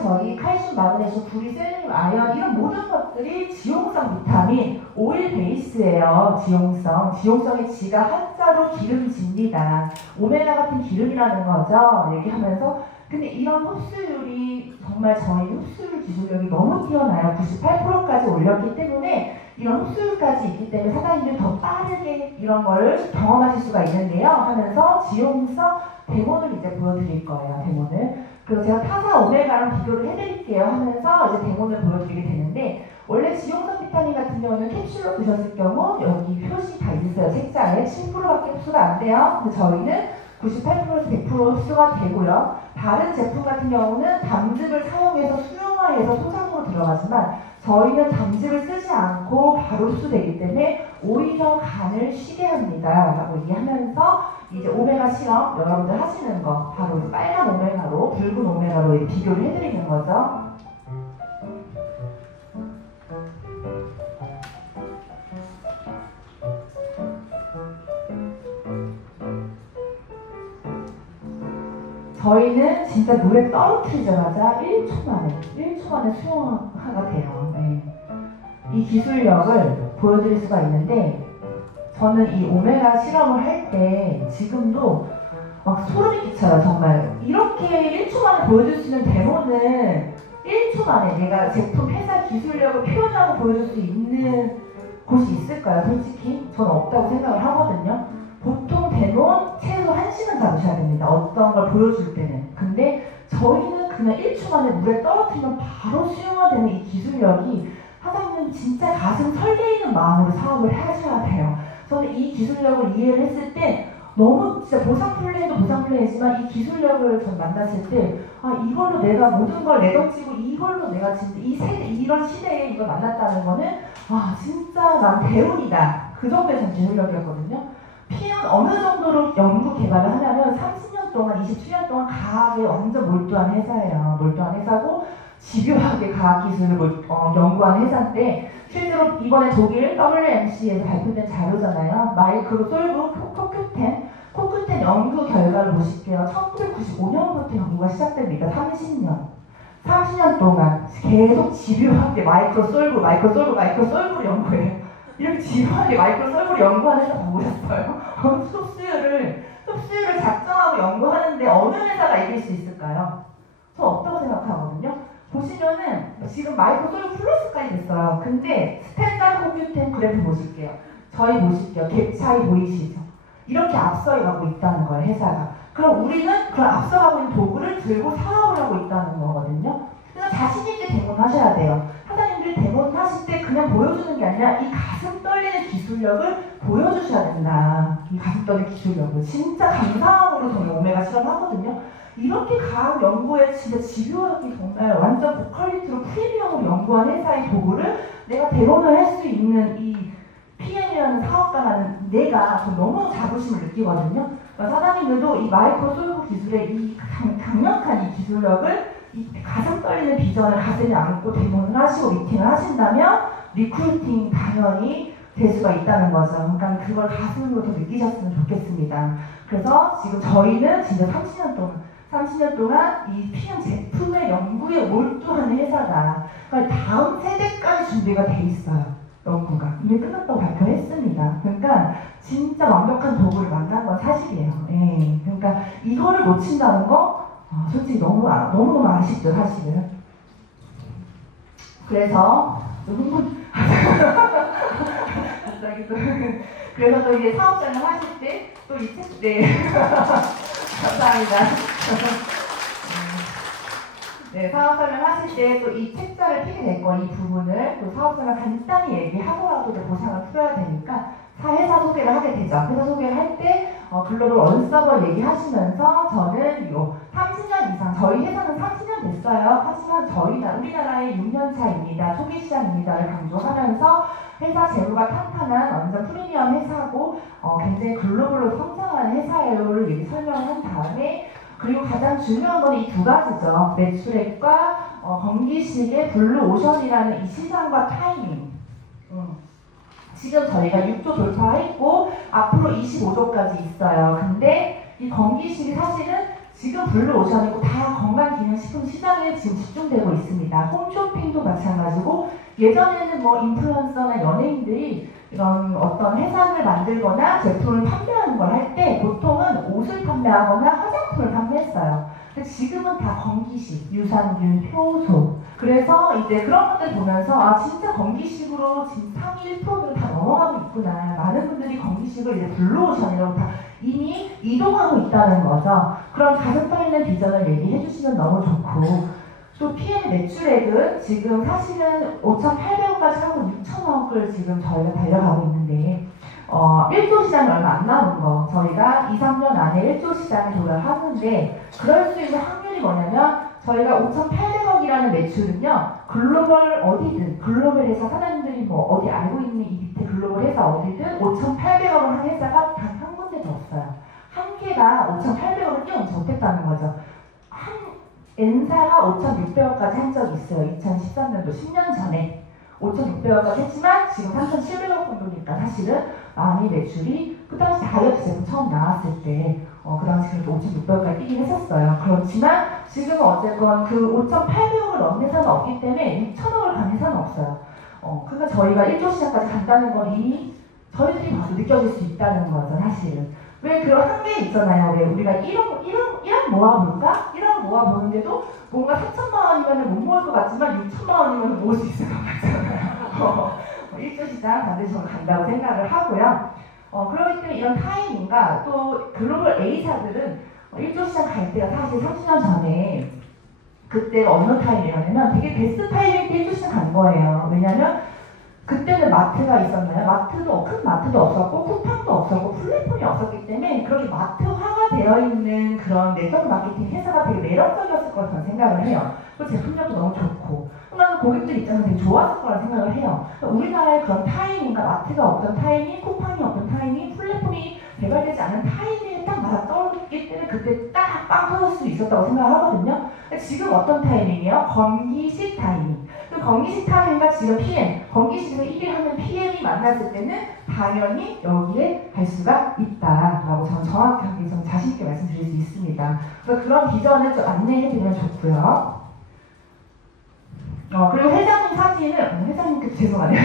저희 칼슘, 마그네슘, 구리, 셀레늄, 아연 이런 모든 것들이 지용성 비타민, 오일 베이스예요. 지용성의 지가 한자로 기름집니다. 오메가 같은 기름이라는 거죠. 얘기하면서 근데 이런 흡수율이 정말 저희 흡수율 기술력이 너무 뛰어나요. 98%까지 올렸기 때문에 이런 흡수율까지 있기 때문에 사장님들이 더 빠르게 이런 거를 경험하실 수가 있는데요 하면서 지용성 데모를 이제 보여드릴 거예요. 데모를. 그래서 제가 타사 오메가랑 비교를 해드릴게요 하면서 이제 데모를 보여드리게 되는데, 원래 지용성 비타민 같은 경우는 캡슐로 드셨을 경우 여기 표시 다 있어요. 책자에 7%밖에 흡수가 안 돼요. 근데 저희는 98%에서 100% 흡수가 되고요. 다른 제품 같은 경우는 담즙을 사용해서 수용화해서 소상으로 들어가지만 저희는 담즙을 쓰지 않고 바로 흡수되기 때문에 오히려 간을 쉬게 합니다. 라고 얘기하면서 이제 오메가 실험 여러분들 하시는 거 바로 빨간 오메가로 붉은 오메가로 비교를 해드리는 거죠. 저희는 진짜 물에 떨어뜨리자마자 1초 만에 수용화가 돼요. 네. 이 기술력을 보여드릴 수가 있는데 저는 이 오메가 실험을 할 때 지금도 막 소름이 끼쳐요. 정말 이렇게 1초 만에 보여줄 수 있는 데모는 1초 만에 내가 제품 회사 기술력을 표현하고 보여줄 수 있는 곳이 있을까요? 솔직히 저는 없다고 생각을 하거든요. 보통 데모는 최소 1시간 잡으셔야 됩니다. 어떤 걸 보여줄 때는. 근데 저희는 그냥 1초 만에 물에 떨어뜨리면 바로 수용화되는 이 기술력이 사장님 진짜 가슴 설레이는 마음으로 사업을 하셔야 돼요. 저는 이 기술력을 이해를 했을 때 너무 진짜 보상 플레이도 보상 플레이지만 이 기술력을 전 만났을 때 이걸로 내가 모든 걸 내던지고 이걸로 내가 진짜 이런 시대에 이걸 만났다는 거는 진짜 난 대운이다. 그 정도의 전 기술력이었거든요. PM 어느 정도로 연구 개발을 하냐면 30년 동안, 27년 동안 과학에 완전 몰두한 회사예요. 몰두한 회사고 집요하게 과학기술을 연구하는 회사인데 실제로 이번에 독일 WMC에서 발표된 자료잖아요. 마이크로 솔브 코큐텐 연구 결과를 보실게요. 1995년부터 연구가 시작됩니다. 30년 동안 계속 집요하게 마이크로 솔브를 연구해요. 이렇게 집요하게 마이크로 솔브를 연구하는 회사 보셨어요? 흡수율을 작정하고 연구하는데 어느 회사가 이길 수 있을까요? 저 없다고 생각하거든요. 보시면은 지금 마이크로 솔브 플러스까지 됐어요. 근데 스탠다드 컴퓨팅 그래프 보실게요. 저희 보실게요. 갭 차이 보이시죠? 이렇게 앞서가고 있다는 거예요, 회사가. 그럼 우리는 그런 앞서가고 있는 도구를 들고 사업을 하고 있다는 거거든요. 그래서 자신있게 데모하셔야 돼요. 사장님들이 데모하실 때 그냥 보여주는 게 아니라 이 가슴 떨리는 기술력을 보여주셔야 된다. 이 가슴 떨리는 기술력을. 진짜 감사함으로 저는 오메가 실험하거든요. 이렇게 과학 연구에 진짜 집요하게 정말 완전 고퀄리티로 프리미엄으로 연구한 회사의 도구를 내가 대본을 할 수 있는 이 PM이라는 사업가라는 내가 너무 자부심을 느끼거든요. 그러니까 사장님들도 이 마이크로 솔브 기술의 이 강력한 이 기술력을 이 가슴 떨리는 비전을 가슴에 안고 대본을 하시고 미팅을 하신다면 리크루팅 당연히 될 수가 있다는 거죠. 그러니까 그걸 가슴으로 더 느끼셨으면 좋겠습니다. 그래서 지금 저희는 진짜 30년 동안 이 PM 제품의 연구에 몰두하는 회사다. 그러니까 다음 세대까지 준비가 돼 있어요. 연구가. 이미 끝났다고 발표했습니다. 그러니까 진짜 완벽한 도구를 만난 건 사실이에요. 예. 그러니까 이거를 놓친다는 거 솔직히 너무 아쉽죠, 사실은. 그래서 그래서 또 이제 사업장을 하실 때 또 이 책, 네. 감사합니다. 네, 사업장을 하실 때 또 이 책자를 피게 될 거, 이 부분을 또 사업장을 간단히 얘기하고라도 보상을 풀어야 되니까 회사 소개를 하게 되죠. 회사 소개를 할 때 글로벌 원서버 얘기하시면서 저는 요 30년 이상, 저희 회사는 30년 됐어요. 하지만 우리나라의 6년 차입니다. 초기 시장입니다를 강조하면서 회사 재무가 탄탄한 완전 프리미엄 회사고 굉장히 글로벌로 성장하는 회사예요를 얘기 설명한 다음에 그리고 가장 중요한 건 이 두 가지죠. 매출액과 건기식의 블루오션이라는 이 시장과 타이밍. 지금 저희가 6조 돌파했고 앞으로 25조까지 있어요. 근데 이 건기식이 사실은 지금 블루오션이고 다 건강기능식품 시장에 지금 집중되고 있습니다. 홈쇼핑도 마찬가지고 예전에는 뭐 인플루언서나 연예인들이 이런 어떤 해상을 만들거나 제품을 판매하는 걸 할 때 보통은 옷을 판매하거나 화장품을 판매했어요. 근데 지금은 다 건기식, 유산균, 효소. 그래서 이제 그런 것들 보면서 진짜 건기식으로 지금 상위 1%를 다 넘어가고 있구나. 많은 분들이 건기식을 이제 블루오션이라고 다 이미 이동하고 있다는 거죠. 그럼 가슴 떨리는 비전을 얘기해 주시면 너무 좋고 또 PM 매출액은 지금 사실은 5,800원까지 하고 6,000원을 지금 저희가 달려가고 있는데 1조 시장이 얼마 안 남은 거 저희가 2, 3년 안에 1조 시장에 도달하는데 그럴 수 있는 확률이 뭐냐면 저희가 5,800억이라는 매출은요 글로벌 어디든 글로벌 회사 사장님들이 뭐 어디 알고 있는 이 밑에 글로벌 회사 어디든 5,800억을 한 회사가 단 한 군데도 없어요. 한 개가 5,800억을 뛰어넘지 못했다는 거죠. 한 N사가 5,600억까지 한 적이 있어요. 2013년도 10년 전에 5,600억까지 했지만 지금 3,700억 정도니까 사실은 많이 매출이 그 당시 다이어트 제품 처음 나왔을 때 그 당시 그래도 5,600억까지 뛰긴 했었어요. 그렇지만 지금은 어쨌건 그 5,800억을 넘는 회사는 없기 때문에 6,000억을 간 회사는 없어요. 그러니까 저희가 1조 시장까지 간다는 건 이미 저희들이 봐도 느껴질 수 있다는 거죠, 사실은. 왜 그런 한계 있잖아요. 왜 우리가 1억 모아볼까? 1억 모아보는데도 뭔가 4천만 원이면 못 모을 것 같지만 6천만 원이면 모을 수 있을 것 같잖아요. 1조 시장 반드시 저는 간다고 생각을 하고요. 그렇기 때문에 이런 타이밍과 또 글로벌 A사들은 1조 시장 갈 때가 사실 30년 전에 그때 어느 타이밍이냐면 되게 베스트 타이밍 때 1조 시장 간 거예요. 왜냐면 그때는 마트가 있었나요? 큰 마트도 없었고 쿠팡도 없었고 플랫폼이 없었기 때문에 그렇게 마트화가 되어 있는 그런 네트워크 마케팅 회사가 되게 매력적이었을 거라고 저는 생각을 해요. 그리고 제품력도 너무 좋고 그러면 고객들 입장에서 되게 좋았을 거라고 생각을 해요. 우리나라의 그런 타이밍과 마트가 없던 타이밍, 쿠팡이 없던 타이밍, 플랫폼이 개발되지 않은 타이밍에 딱 맞아 떨어졌기 때문에 그때 딱 빵 터질 수 있었다고 생각을 하거든요. 지금 어떤 타이밍이에요? 건기식 타이밍. 그 건기식 타이밍과 지금 PM, 건기식에서 1위 하는 PM이 만났을 때는 당연히 여기에 갈 수가 있다라고 저는 정확하게 좀 자신있게 말씀드릴 수 있습니다. 그래서 그런 비전을 좀 안내해드리면 좋고요. 그리고 회장님 사진은, 회장님께 죄송하네요.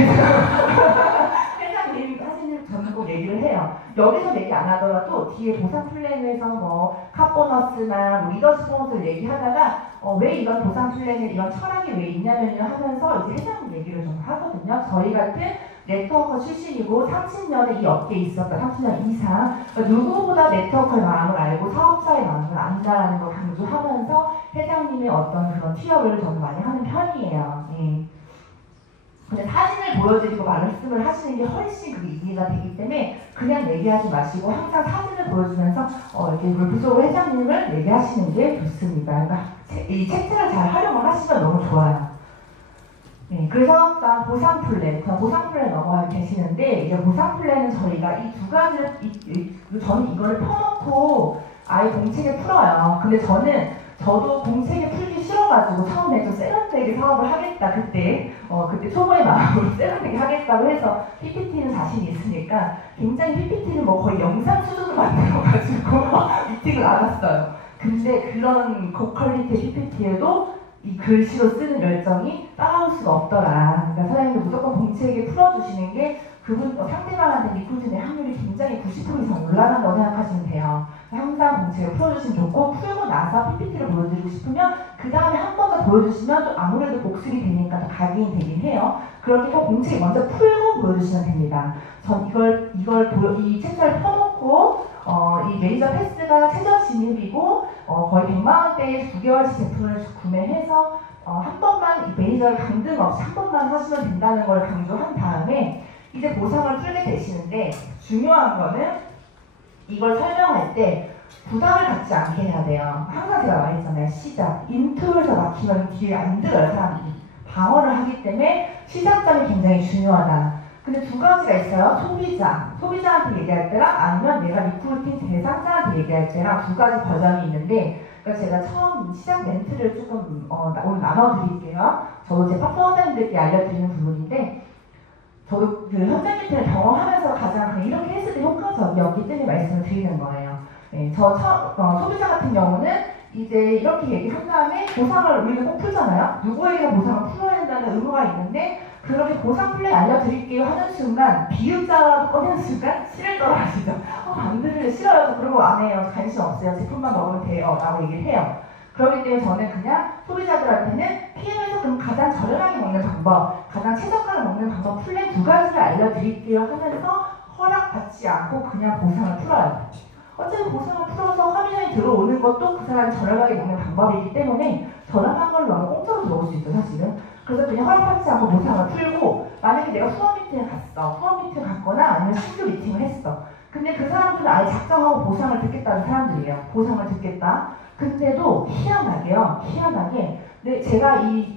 회장님 사진을 저는 꼭 얘기를 해요. 여기서 얘기 안 하더라도 뒤에 보상 플랜에서 뭐 카보너스나 뭐 리더십 보너스를 얘기하다가 왜 이런 보상 플랜에 이런 철학이 왜 있냐면요 하면서 이제 회장님 얘기를 좀 하거든요. 저희 같은 네트워커 출신이고 30년에 이 업계에 있었다, 30년 이상 누구보다 네트워커의 마음을 알고 사업자의 마음을 안다라는 걸 강조하면서 회장님의 어떤 그런 티업을 저는 많이 하는 편이에요. 예. 근데 사진을 보여드리고 말씀을 하시는 게 훨씬 그게 이해가 되기 때문에 그냥 얘기하지 마시고 항상 사진을 보여주면서 이렇게 물부족 회장님을 얘기하시는 게 좋습니다. 그러니까 이 채팅을 잘 활용을 하시면 너무 좋아요. 네, 그래서 보상 플랜, 보상 플랜 넘어가 계시는데 이제 보상 플랜은 저희가 이 두 가지를 저는 이거를 펴놓고 아예 공책에 풀어요. 근데 저도 공책에 풀기 싫어가지고 처음에 좀 세련되게 사업을 하겠다 그때 초보의 마음으로 세련되게 하겠다고 해서 PPT는 자신이 있으니까 굉장히 PPT는 뭐 거의 영상 수준으로 만들어가지고 미팅을 나갔어요. 근데 그런 고퀄리티 PPT에도 이 글씨로 쓰는 열정이 따라올 수가 없더라. 그러니까 사장님도 무조건 공책에 풀어주시는 게 그분 상대방한테 리쿠진의 확률이 굉장히 90% 이상 올라간다고 생각하시면 돼요. 항상 공책을 풀어주시면 좋고 풀고 나서 PPT를 보여드리고 싶으면 그 다음에 한 번 더 보여주시면 또 아무래도 복습이 되니까 더 각인이 되긴 해요. 그렇게 공책에 먼저 풀고 보여주시면 됩니다. 전 이 책자를 펴놓고 이 메이저 패스가 최저 진입이고 거의 100만원대의 9개월치 제품을 구매해서 한 번만 이 매니저를 강등 없이 한 번만 하시면 된다는 걸 강조한 다음에 이제 보상을 풀게 되시는데 중요한 거는 이걸 설명할 때 부담을 갖지 않게 해야 돼요. 항상 제가 말했잖아요. 시작. 인투에서 막히면 뒤에 안 들어요. 사람들이. 방어를 하기 때문에 시작점이 굉장히 중요하다. 근데 두 가지가 있어요. 소비자한테 얘기할 때랑 아니면 내가 리크루팅 대상자한테 얘기할 때랑 두 가지 버전이 있는데 그러니까 제가 처음 시작 멘트를 조금 오늘 나눠드릴게요. 저도 제 파트너들께 알려드리는 부분인데 저도 그 현장 미팅을 경험하면서 가장 이렇게 했을 때 효과적이었기 때문에 말씀을 드리는 거예요. 네, 소비자 같은 경우는 이제 이렇게 얘기한 다음에 보상을 우리가 꼭 풀잖아요. 누구에게 보상을 풀어야 된다는 의무가 있는데 그렇게 보상 플랜 알려드릴게요 하는 순간 비읍자라도 꺼내는 순간 싫을더라 하시죠. 안 들을래 싫어요. 그런 거 안 해요. 관심 없어요. 제품만 먹으면 돼요. 라고 얘기를 해요. 그렇기 때문에 저는 그냥 소비자들한테는 PM에서 그럼 가장 저렴하게 먹는 방법, 가장 최저가를 먹는 방법 플랜 두 가지를 알려드릴게요 하면서 허락받지 않고 그냥 보상을 풀어요. 어차피 보상을 풀어서 화면이 들어오는 것도 그 사람이 저렴하게 먹는 방법이기 때문에 저렴한 걸 너무 공짜로 들어올 수 있어 사실은. 그래서 그냥 허락하지 않고 보상을 풀고, 만약에 내가 후원 미팅을 갔어. 후원 미팅을 갔거나 아니면 신규 미팅을 했어. 근데 그 사람들은 아예 작정하고 보상을 듣겠다는 사람들이에요. 보상을 듣겠다. 근데도 희한하게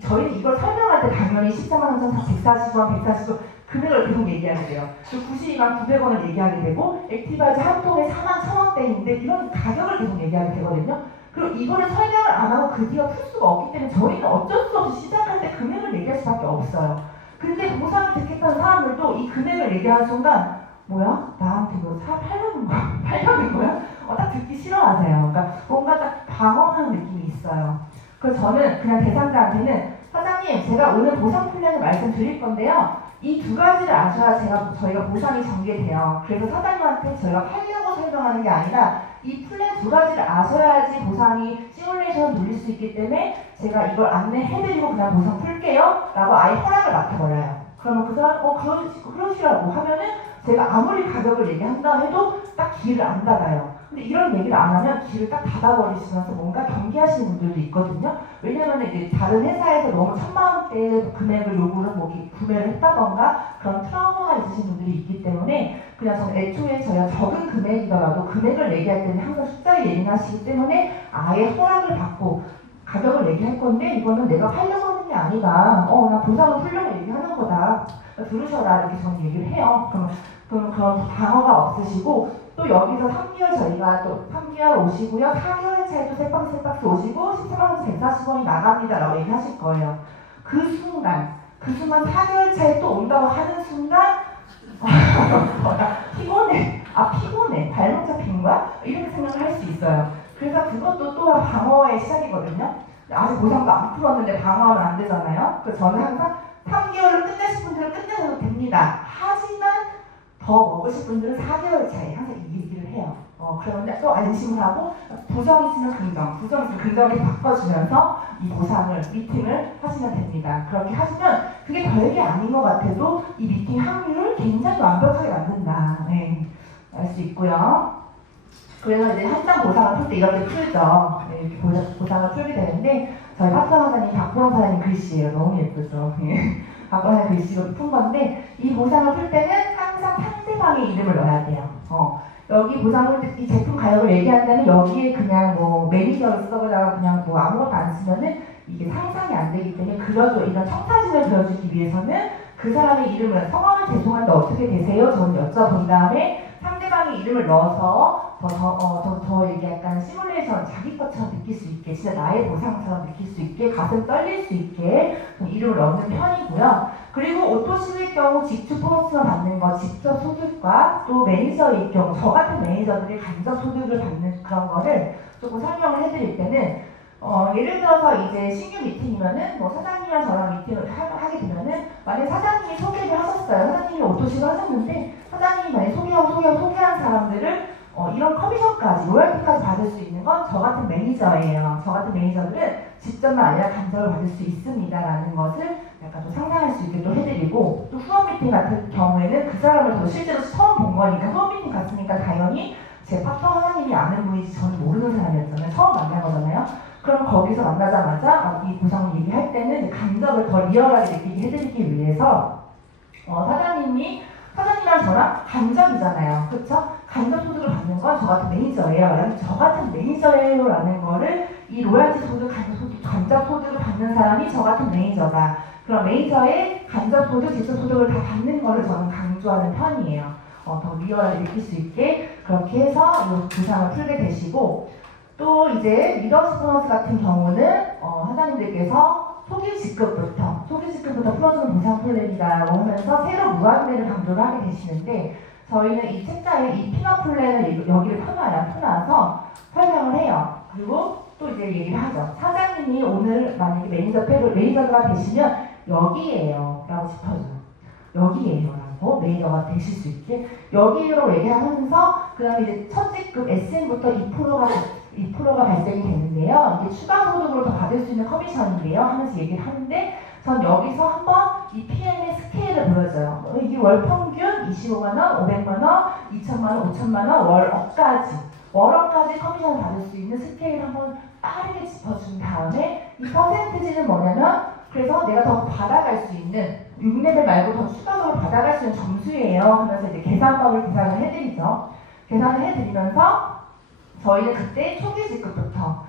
저희는 이걸 설명할 때 당연히 14만 3,140원, 140원 금액을 계속 얘기하게 돼요. 92만 900원을 얘기하게 되고, 액티바이저 한 통에 4만 1,000원대인데 이런 가격을 계속 얘기하게 되거든요. 그리고 이거를 설명을 안 하고 그 뒤가 풀 수가 없기 때문에 저희는 어쩔 수 없이 시작할 때 금액을 얘기할 수밖에 없어요. 근데 보상을 듣겠다는 사람들도 이 금액을 얘기하는 순간 뭐야? 나한테 뭐 팔려는 거야? 팔려는 거야? 딱 듣기 싫어하세요. 그러니까 뭔가 딱 방어하는 느낌이 있어요. 그래서 저는 그냥 대상자한테는 사장님, 제가 오늘 보상 플랜을 말씀드릴 건데요. 이 두 가지를 아셔야 저희가 보상이 전개돼요. 그래서 사장님한테 저희가 팔려고 설명하는 게 아니라 이 플랜 두 가지를 아셔야지 보상이 시뮬레이션을 돌릴 수 있기 때문에 제가 이걸 안내해드리고 그냥 보상 풀게요 라고 아예 허락을 맡아버려요. 그러면 그 사람 그러시라고 하면은 제가 아무리 가격을 얘기한다 해도 딱 귀를 안 닫아요. 근데 이런 얘기를 안 하면 귀를 딱 닫아버리시면서 뭔가 경계하시는 분들도 있거든요. 왜냐면 이제 다른 회사에서 너무 1,000만 원대 금액을 요구를 구매를 했다던가 그런 트라우마가 있으신 분들이 있기 때문에 그냥 저는 애초에 저희가 적은 금액이더라도 금액을 얘기할 때는 항상 숫자에 예민하시기 때문에 아예 허락을 받고 가격을 얘기할 건데 이거는 내가 팔려고 하는 게 아니다. 나 보상을 풀려고 얘기하는 거다. 들으셔라 이렇게 저는 얘기를 해요. 그럼 그런 방어가 없으시고 또 여기서 3개월 저희가 또 3개월 오시고요. 4개월 차에도 세 박스 오시고 14만 140원이 나갑니다 라고 얘기하실 거예요. 그 순간 4개월 차에 또 온다고 하는 순간 피곤해 발목 잡힌 거야? 이렇게 생각을 할 수 있어요. 그래서 그것도 또한 방어의 시작이거든요. 아직 보상도 안 풀었는데 방어하면 안 되잖아요. 그래서 저는 항상 3개월로 끝내신 분들은 끝내셔도 됩니다. 하지만 더 먹으실 분들은 4개월 차에 항상 이 얘기를 해요. 그러면 또 안심을 하고 부정 있으면 긍정을 바꿔주면서 이 보상을, 미팅을 하시면 됩니다. 그렇게 하시면 그게 별게 아닌 것 같아도 이 미팅 확률을 굉장히 완벽하게 만든다. 네, 알 수 있고요. 그래서 이제 한장 보상을 풀 때 이렇게 풀죠. 네, 이렇게 보상을 풀게 되는데 저희 파트너사님 박보영 사장님 글씨예요. 너무 예쁘죠. 박보영 글씨로 푼 건데 이 보상을 풀 때는 항상 상대방의 이름을 넣어야 돼요. 여기 보상을 이 제품 가격을 얘기한다면 여기에 그냥 뭐 매니저를 쓰거나 그냥 뭐 아무것도 안 쓰면은 이게 상상이 안 되기 때문에 이런 청사진을 그려주기 위해서는 그 사람의 이름을 성함을 죄송한데 어떻게 되세요? 저는 여쭤본 다음에 상대방의 이름을 넣어서 더 이게 약간 시뮬레이션 자기 것처럼 느낄 수 있게 진짜 나의 보상처럼 느낄 수 있게 가슴 떨릴 수 있게 이름을 넣는 편이고요. 그리고 오토십의 경우 직접 보너스가 받는 거 직접 소득과 또 매니저의 경우 저 같은 매니저들이 간접 소득을 받는 그런 거를 조금 설명을 해드릴 때는 예를 들어서 이제 신규 미팅이면은 뭐 사장님이랑 저랑 미팅을 하게 되면은 만약에 사장님이 소개를 하셨어요. 사장님이 오토십을 하셨는데 사장님이 만약에 소개한 사람들을 이런 커미션까지 로열티까지 받을 수 있는 건 저 같은 매니저예요. 저 같은 매니저들은 직접만 아니라 간접을 받을 수 있습니다라는 것을 약간 좀 상상할 수 있게 또 해드리고 또 후원 미팅 같은 경우에는 그 사람을 또 실제로 처음 본 거니까 후원 미팅 갔으니까 당연히 제 파트너 하나님이 아는 분이지 저는 모르는 사람이었잖아요. 처음 만난 거잖아요. 그럼 거기서 만나자마자 이 보상을 얘기할 때는 간접을 더 리얼하게 느끼게 해드리기 위해서 사장님이랑 저랑 간접이잖아요. 그쵸? 간접 소득을 받는 건 저 같은 매니저예요. 저 같은 매니저예요 라는 거를 이 로얄티 소득, 간접 소득을 받는 사람이 저 같은 매니저다. 그럼 매니저의 간접 소득, 직접 소득을 다 받는 거를 저는 강조하는 편이에요. 더 리얼하게 느낄 수 있게 그렇게 해서 이 보상을 풀게 되시고 또 이제 리더십 보너스 같은 경우는 사장님들께서 초기 직급부터 풀어주는 보상 플랜이라고 하면서 새로 무한대를 강조를 하게 되시는데 저희는 이 책자에 이 핀업 플랜을 여기를 펴놔서 설명을 해요. 그리고 또 이제 얘기를 하죠. 사장님이 오늘 만약에 매니저가 되시면 여기에요 라고 짚어줘요. 여기에요 라고 매니저가 되실 수 있게 여기로 얘기하면서 그 다음에 이제 첫 직급 SM부터 2%가 발생이 되는데요. 이게 추가 소득으로 더 받을 수 있는 커미션인데요. 하면서 얘기를 하는데 전 여기서 한번 이 PM의 스케일을 보여줘요. 이게 월 평균 25만원, 500만원, 2천만원, 5천만원, 월 억까지 여러 가지 커미션을 받을 수 있는 스케일을 한번 빠르게 짚어준 다음에 이 퍼센티지는 뭐냐면 그래서 내가 더 받아갈 수 있는 6레벨 말고 더 추가적으로 받아갈 수 있는 점수예요 하면서 이제 계산법을 계산을 해드리죠. 계산을 해드리면서 저희는 그때 초기 직급부터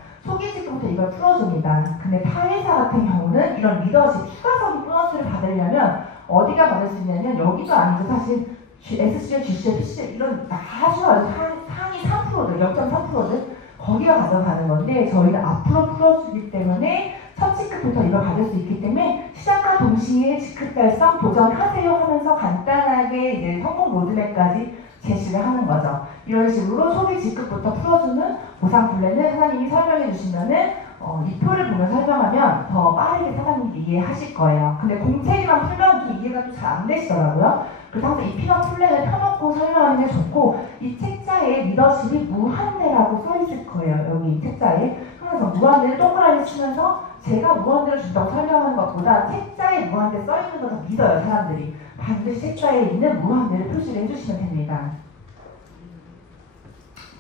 이걸 풀어줍니다. 근데 타회사 같은 경우는 이런 리더십, 추가적인 보너스를 받으려면 어디가 받을 수 있냐면 여기도 아니죠. 사실 SCL, GCL, PCL 이런 아주 상위 3%들, 0.3%들 거기가 가져가는 건데 저희는 앞으로 풀어주기 때문에 첫 직급부터 이걸 받을 수 있기 때문에 시작과 동시에 직급 달성 도전하세요 하면서 간단하게 이제 성공 로드맵까지 제시를 하는 거죠. 이런 식으로 초기 직급부터 풀어주는 보상 플랜을 사장님이 설명해 주시면은 이 표를 보면 설명하면 더 빠르게 사장님이 이해하실 거예요. 근데 공책이랑 풀면 이해가 또 잘 안 되시더라고요. 그래서 항상 이 피넛 플랜을 펴놓고 설명하는 게 좋고 이 책자에 리더십이 무한대라고 써있을 거예요. 여기 이 책자에. 그래서 무한대를 동그라미 치면서 제가 무한대를 준다고 설명하는 것보다 책자에 무한대 써있는 걸 더 믿어요, 사람들이. 반드시 책자에 있는 무한대를 표시를 해주시면 됩니다.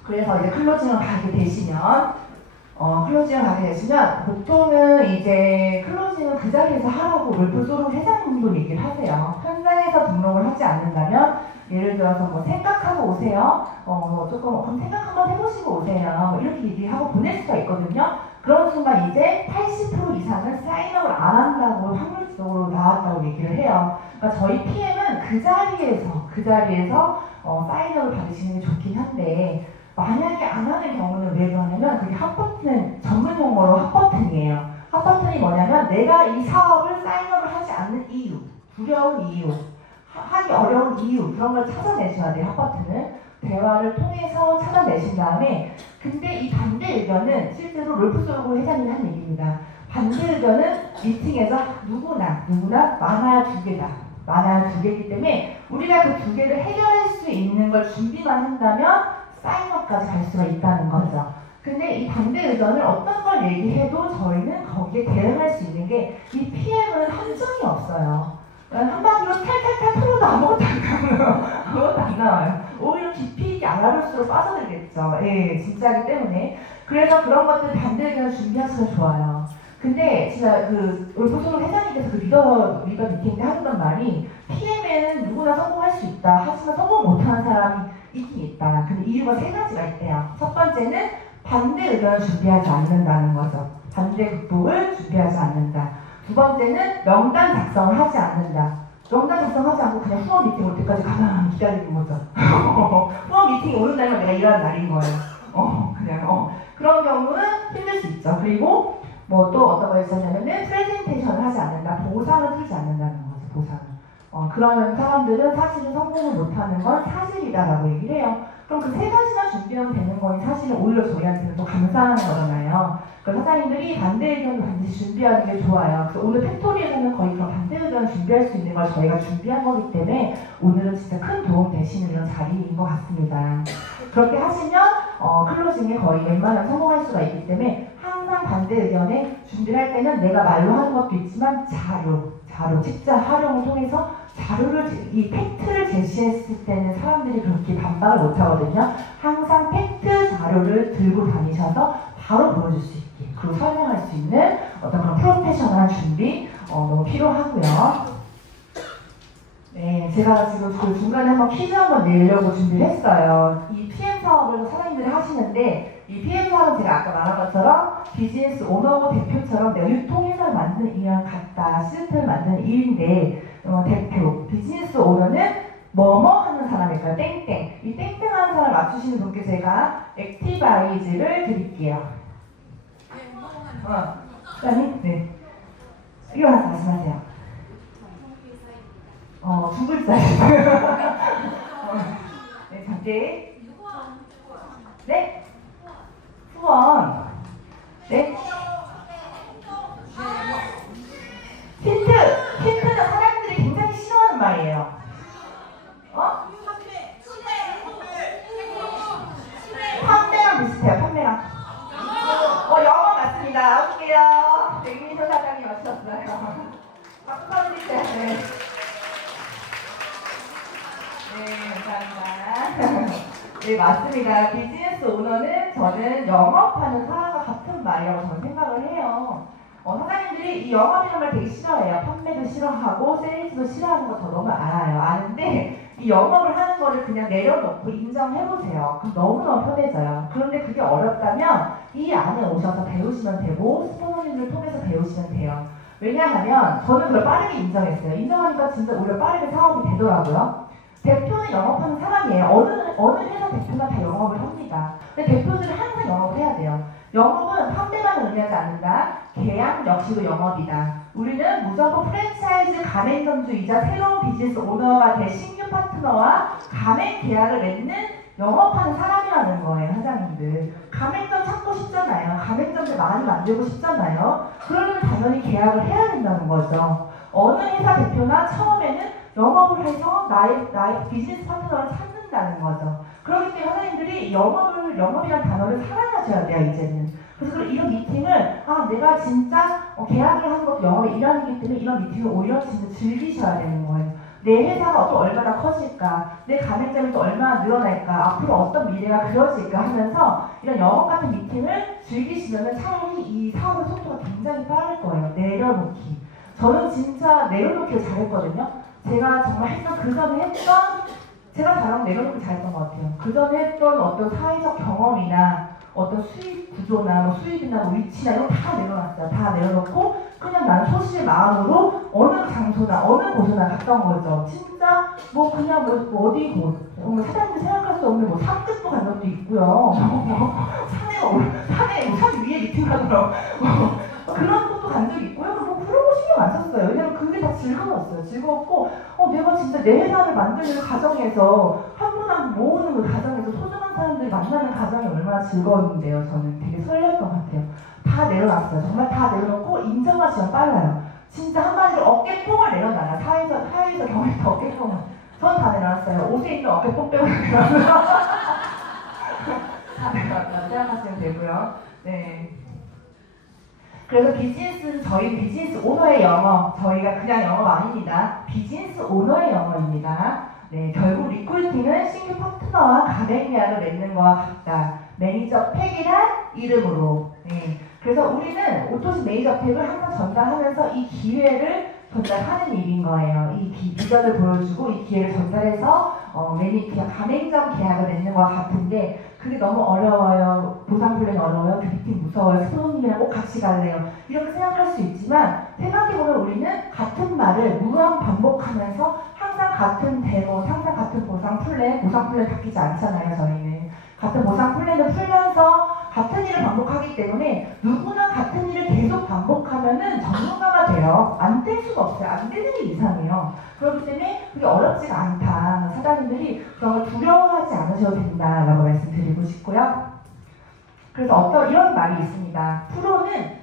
그래서 이제 클로징을 가게 되시면 보통은 이제 클로징을 그 자리에서 하라고 롤프소로 회장님도 얘기를 하세요. 현장에서 등록을 하지 않는다면 예를 들어서 뭐 생각하고 오세요. 그럼 생각 한번 해보시고 오세요. 뭐 이렇게 얘기하고 보낼 수가 있거든요. 그런 순간 이제 80% 이상은 사인업을 안 한다고 확률적으로 나왔다고 얘기를 해요. 그러니까 저희 PM은 그 자리에서 사인업을 받으시는 게 좋긴 한데 만약에 안 하는 경우는 왜 그러냐면 그게 핫버튼, 전문 용어로 핫버튼이에요. 핫버튼이 뭐냐면 내가 이 사업을 사인업을 하지 않는 이유, 두려운 이유, 하기 어려운 이유 그런 걸 찾아내셔야 돼요. 핫버튼은 대화를 통해서 찾아내신 다음에 근데 이 반대 의견은 실제로 롤프소로 회장님이 한 얘기입니다. 반대 의견은 미팅에서 누구나 많아야 두 개다. 많아야 두 개이기 때문에 우리가 그 두 개를 해결할 수 있는 걸 준비만 한다면 사인업까지 갈 수가 있다는 거죠. 근데 이 반대 의견을 어떤 걸 얘기해도 저희는 거기에 대응할 수 있는 게 이 PM은 함정이 없어요. 한마디로 탈탈탈 털어도 아무것도 안 나와요. 오히려 깊이 있게 알아볼수록 빠져들겠죠. 예, 진짜기 때문에. 그래서 그런 것들 반대 의견을 준비하시면 좋아요. 근데 진짜 그 롤프소로 회장님께서 그 리더 미팅 때 하셨던 말이 PM에는 누구나 성공할 수 있다. 하지만 성공 못하는 사람이 있긴 있다. 근데 이유가 세 가지가 있대요. 첫 번째는 반대 의견을 준비하지 않는다는 거죠. 반대 극복을 준비하지 않는다. 두 번째는 명단 작성을 하지 않는다. 명단 작성하지 않고 그냥 후원 미팅 올 때까지 가만히 기다리는 거죠. 후원 미팅이 오는 날만 내가 일하는 날인 거예요. 그런 경우는 힘들 수 있죠. 그리고 뭐 또 어떤 거 있었냐면은 프레젠테이션을 하지 않는다. 보상을 주지 않는다는 거죠. 보상을. 그러면 사람들은 사실은 성공을 못하는 건 사실이다라고 얘기를 해요. 그럼 그 세 가지나 준비하면 되는 거니 사실은 오히려 저희한테는 또 감사한 거잖아요. 그래서 사장님들이 반대 의견을 반드시 준비하는 게 좋아요. 그래서 오늘 팩토리에서는 거의 그런 반대 의견을 준비할 수 있는 걸 저희가 준비한 거기 때문에 오늘은 진짜 큰 도움 되시는 이런 자리인 것 같습니다. 그렇게 하시면 클로징에 거의 웬만하면 성공할 수가 있기 때문에 항상 반대 의견에 준비를 할 때는 내가 말로 하는 것도 있지만 자료, 책자 활용을 통해서 이 팩트를 제시했을 때는 사람들이 그렇게 반박을 못 하거든요. 항상 팩트 자료를 들고 다니셔서 바로 보여줄 수 있게 그리고 설명할 수 있는 어떤 그런 프로페셔널한 준비 너무 필요하고요. 네, 제가 지금 그 중간에 한번 퀴즈 한번 내려고 준비를 했어요. 이 PM 사업을 사장님들이 하시는데 이 PM 사업은 제가 아까 말한 것처럼 비즈니스 오너고 대표처럼 내가 유통회사를 만드는 일이랑 같다. 시스템을 만드는 일인데 대표, 비즈니스 오너는 뭐뭐 하는 사람일까요? 땡땡. 이 땡땡 하는 사람을 맞추시는 분께 제가 액티바이즈를 드릴게요. 시간이? 네. 일어나서 말씀하세요. 두 글자예요. 네, 잠시. 네? 후원. 네? 힌트는 사람들이 굉장히 싫어하는 말이에요. 판매랑 비슷해요, 판매랑. 영어 맞습니다. 올게요. 네, 이민서 사장님 맞췄어요. 박수 쳐주세요. 네. 네, 감사합니다. 네, 맞습니다. 비즈니스 오너는 저는 영업하는 사람과 같은 말이라고 저는 생각을 해요. 사장님들이 이 영업이라는 말 되게 싫어해요. 판매도 싫어하고 세일즈도 싫어하는 거 저 너무 알아요. 아는데 이 영업을 하는 거를 그냥 내려놓고 인정해보세요. 그럼 너무너무 편해져요. 그런데 그게 어렵다면 이 안에 오셔서 배우시면 되고 스포너님을 통해서 배우시면 돼요. 왜냐하면 저는 그걸 빠르게 인정했어요. 인정하니까 진짜 오히려 빠르게 사업이 되더라고요. 대표는 영업하는 사람이에요. 어느 회사 대표나 다 영업을 합니다. 근데 대표들은 항상 영업을 해야 돼요. 영업은 판매만 의미하지 않는다. 계약 역시도 영업이다. 우리는 무조건 프랜차이즈 가맹점주이자 새로운 비즈니스 오너가 될 신규 파트너와 가맹 계약을 맺는 영업하는 사람이라는 거예요, 사장님들. 가맹점 찾고 싶잖아요. 가맹점들 많이 만들고 싶잖아요. 그러면 당연히 계약을 해야 된다는 거죠. 어느 회사 대표나 처음에는 영업을 해서 나의 비즈니스 파트너를 찾는다는 거죠. 그렇기 때문에 사장님들이 영업이라는 단어를 사랑하셔야 돼요, 이제는. 그래서 이런 미팅을, 내가 진짜 계약을 하는 것도 영업의 일환이기 때문에 이런 미팅을 오히려 진짜 즐기셔야 되는 거예요. 내 회사가 또 얼마나 커질까, 내 가맹점이 또 얼마나 늘어날까, 앞으로 어떤 미래가 그려질까 하면서 이런 영업 같은 미팅을 즐기시면 차라리 이 사업의 속도가 굉장히 빠를 거예요. 내려놓기. 저는 진짜 내려놓기를 잘했거든요. 제가 정말 제가 잘하면 내려놓기 잘했던 것 같아요. 그 전에 했던 어떤 사회적 경험이나 어떤 수입 구조나 뭐 수입이나 뭐 위치나 이런 거 다 내려놨어요. 다 내려놓고 그냥 나는 소실의 마음으로 어느 장소나 어느 곳이나 갔던 거죠. 진짜 뭐 그냥 뭐 어디 곳, 사장님들 생각할 수 없는 뭐 산뜻도 간 적도 있고요. 산 위에 미팅 가더라고. 그런 것도 간 적이 있고요. 그런 거 신경 안 썼어요. 왜냐면 그게 다 즐거웠어요. 즐거웠고, 내가 진짜 내 회사를 만드는 과정에서 한 분 한 분 모으는 그 과정에서 소중한 사람들 만나는 과정이 얼마나 즐거웠는데요. 저는 되게 설렜던 것 같아요. 다 내려놨어요. 정말 다 내려놓고 인정하시면 빨라요. 진짜 한마디로 어깨뽕을 내려놔요. 사회에서 경험했던 어깨뽕을. 전 다 내려놨어요. 옷에 있는 어깨뽕 빼고 내려놨어요. 다 내려놨다고 생각하시면 되고요. 네. 그래서 비즈니스는 저희 비즈니스 오너의 영어, 저희가 그냥 영어가 아닙니다. 비즈니스 오너의 영어입니다. 네, 결국 리크루팅은 신규 파트너와 가맹 계약을 맺는 것과 같다. 매니저 팩이란 이름으로. 네, 그래서 우리는 오토식 매니저 팩을 항상 전달하면서 이 기회를 전달하는 일인 거예요. 이 비전을 보여주고 이 기회를 전달해서 가맹점 계약을 맺는 것과 같은데 그게 너무 어려워요. 보상 플랜 어려워요. 그 미팅 무서워요. 스포너님이랑 꼭 같이 갈래요. 이렇게 생각할 수 있지만 생각해보면 우리는 같은 말을 무한 반복하면서 항상 같은 데모, 항상 같은 보상 플랜 바뀌지 않잖아요. 저희는 같은 보상 플랜을 풀면서 같은 일을 반복하기 때문에 누구나 같은 일을 계속 반복하면은 전문가가 돼요. 안 될 수가 없어요. 안 되는 게 이상해요. 그렇기 때문에 그게 어렵지가 않다. 사장님들이 그런 걸 두려워하지 않으셔도 된다라고 말씀드리고 싶고요. 그래서 이런 말이 있습니다. 프로는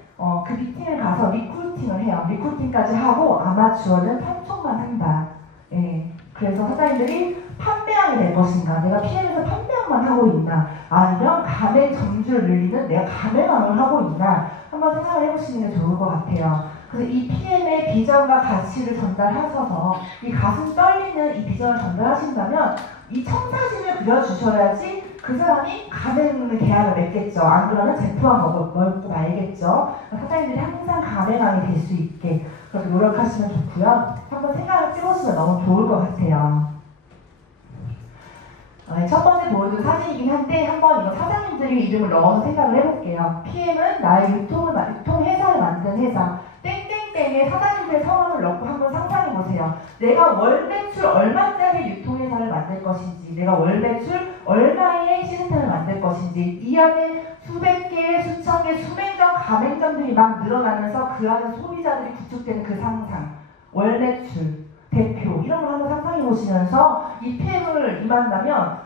그 미팅을 가서 리크루팅을 해요. 리크루팅까지 하고 아마추어는 판촉만 한다. 예. 그래서 사장님들이 판매왕이 될 것인가, 내가 PM에서 판매왕만 하고 있나, 아니면 가맹 점주를 늘리는 내가 가맹왕을 하고 있나 한번 생각을 해보시는 게 좋을 것 같아요. 그래서 이 PM의 비전과 가치를 전달하셔서 이 가슴 떨리는 이 비전을 전달하신다면 이 청사진을 그려주셔야지 그 사람이 가맹 계약을 맺겠죠. 안 그러면 제품만 먹고 말겠죠. 사장님들이 항상 가맹왕이 될 수 있게 그렇게 노력하시면 좋고요. 한번 생각을 해보시면 너무 좋을 것 같아요. 첫 번째 보여준 사진이긴 한데 한번 이거 사장님들이 이름을 넣어서 생각을 해볼게요. PM은 나의 유통회사를 만든 회사 땡땡땡의 사장님들의 성함을 넣고 한번 상상해보세요. 내가 월 매출 얼마짜리 유통회사를 만들 것인지, 내가 월 매출 얼마의 시스템을 만들 것인지, 이 안에 수백 개, 수천 개, 수백점 가맹점들이 막 늘어나면서 그 안에 소비자들이 구축되는 그 상상, 월 매출, 대표 이런 걸 한번 상상해 보시면서 이 PM을 임한다면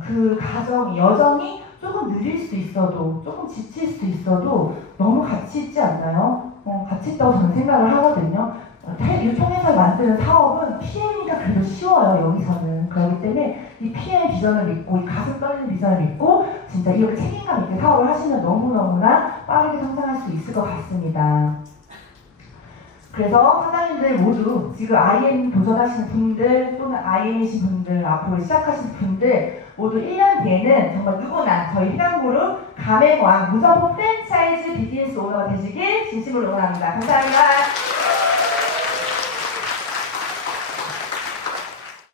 그 과정이 여정이 조금 느릴 수 있어도 조금 지칠 수 있어도 너무 가치 있지 않나요? 가치 있다고 저는 생각을 하거든요. 유통회사를 만드는 사업은 PM이니까 그래도 쉬워요. 여기서는. 그렇기 때문에 이 PM 비전을 믿고 이 가슴 떨리는 비전을 믿고 진짜 이렇게 책임감 있게 사업을 하시면 너무너무나 빠르게 성장할 수 있을 것 같습니다. 그래서 사장님들 모두 지금 IM 도전하시는 분들 또는 IM이신 분들 앞으로 시작하신 분들 모두 1년 뒤에는 정말 누구나 저희 희강그룹 가맹왕 무선포 프랜차이즈 비즈니스 오너가 되시길 진심으로 응원합니다. 감사합니다.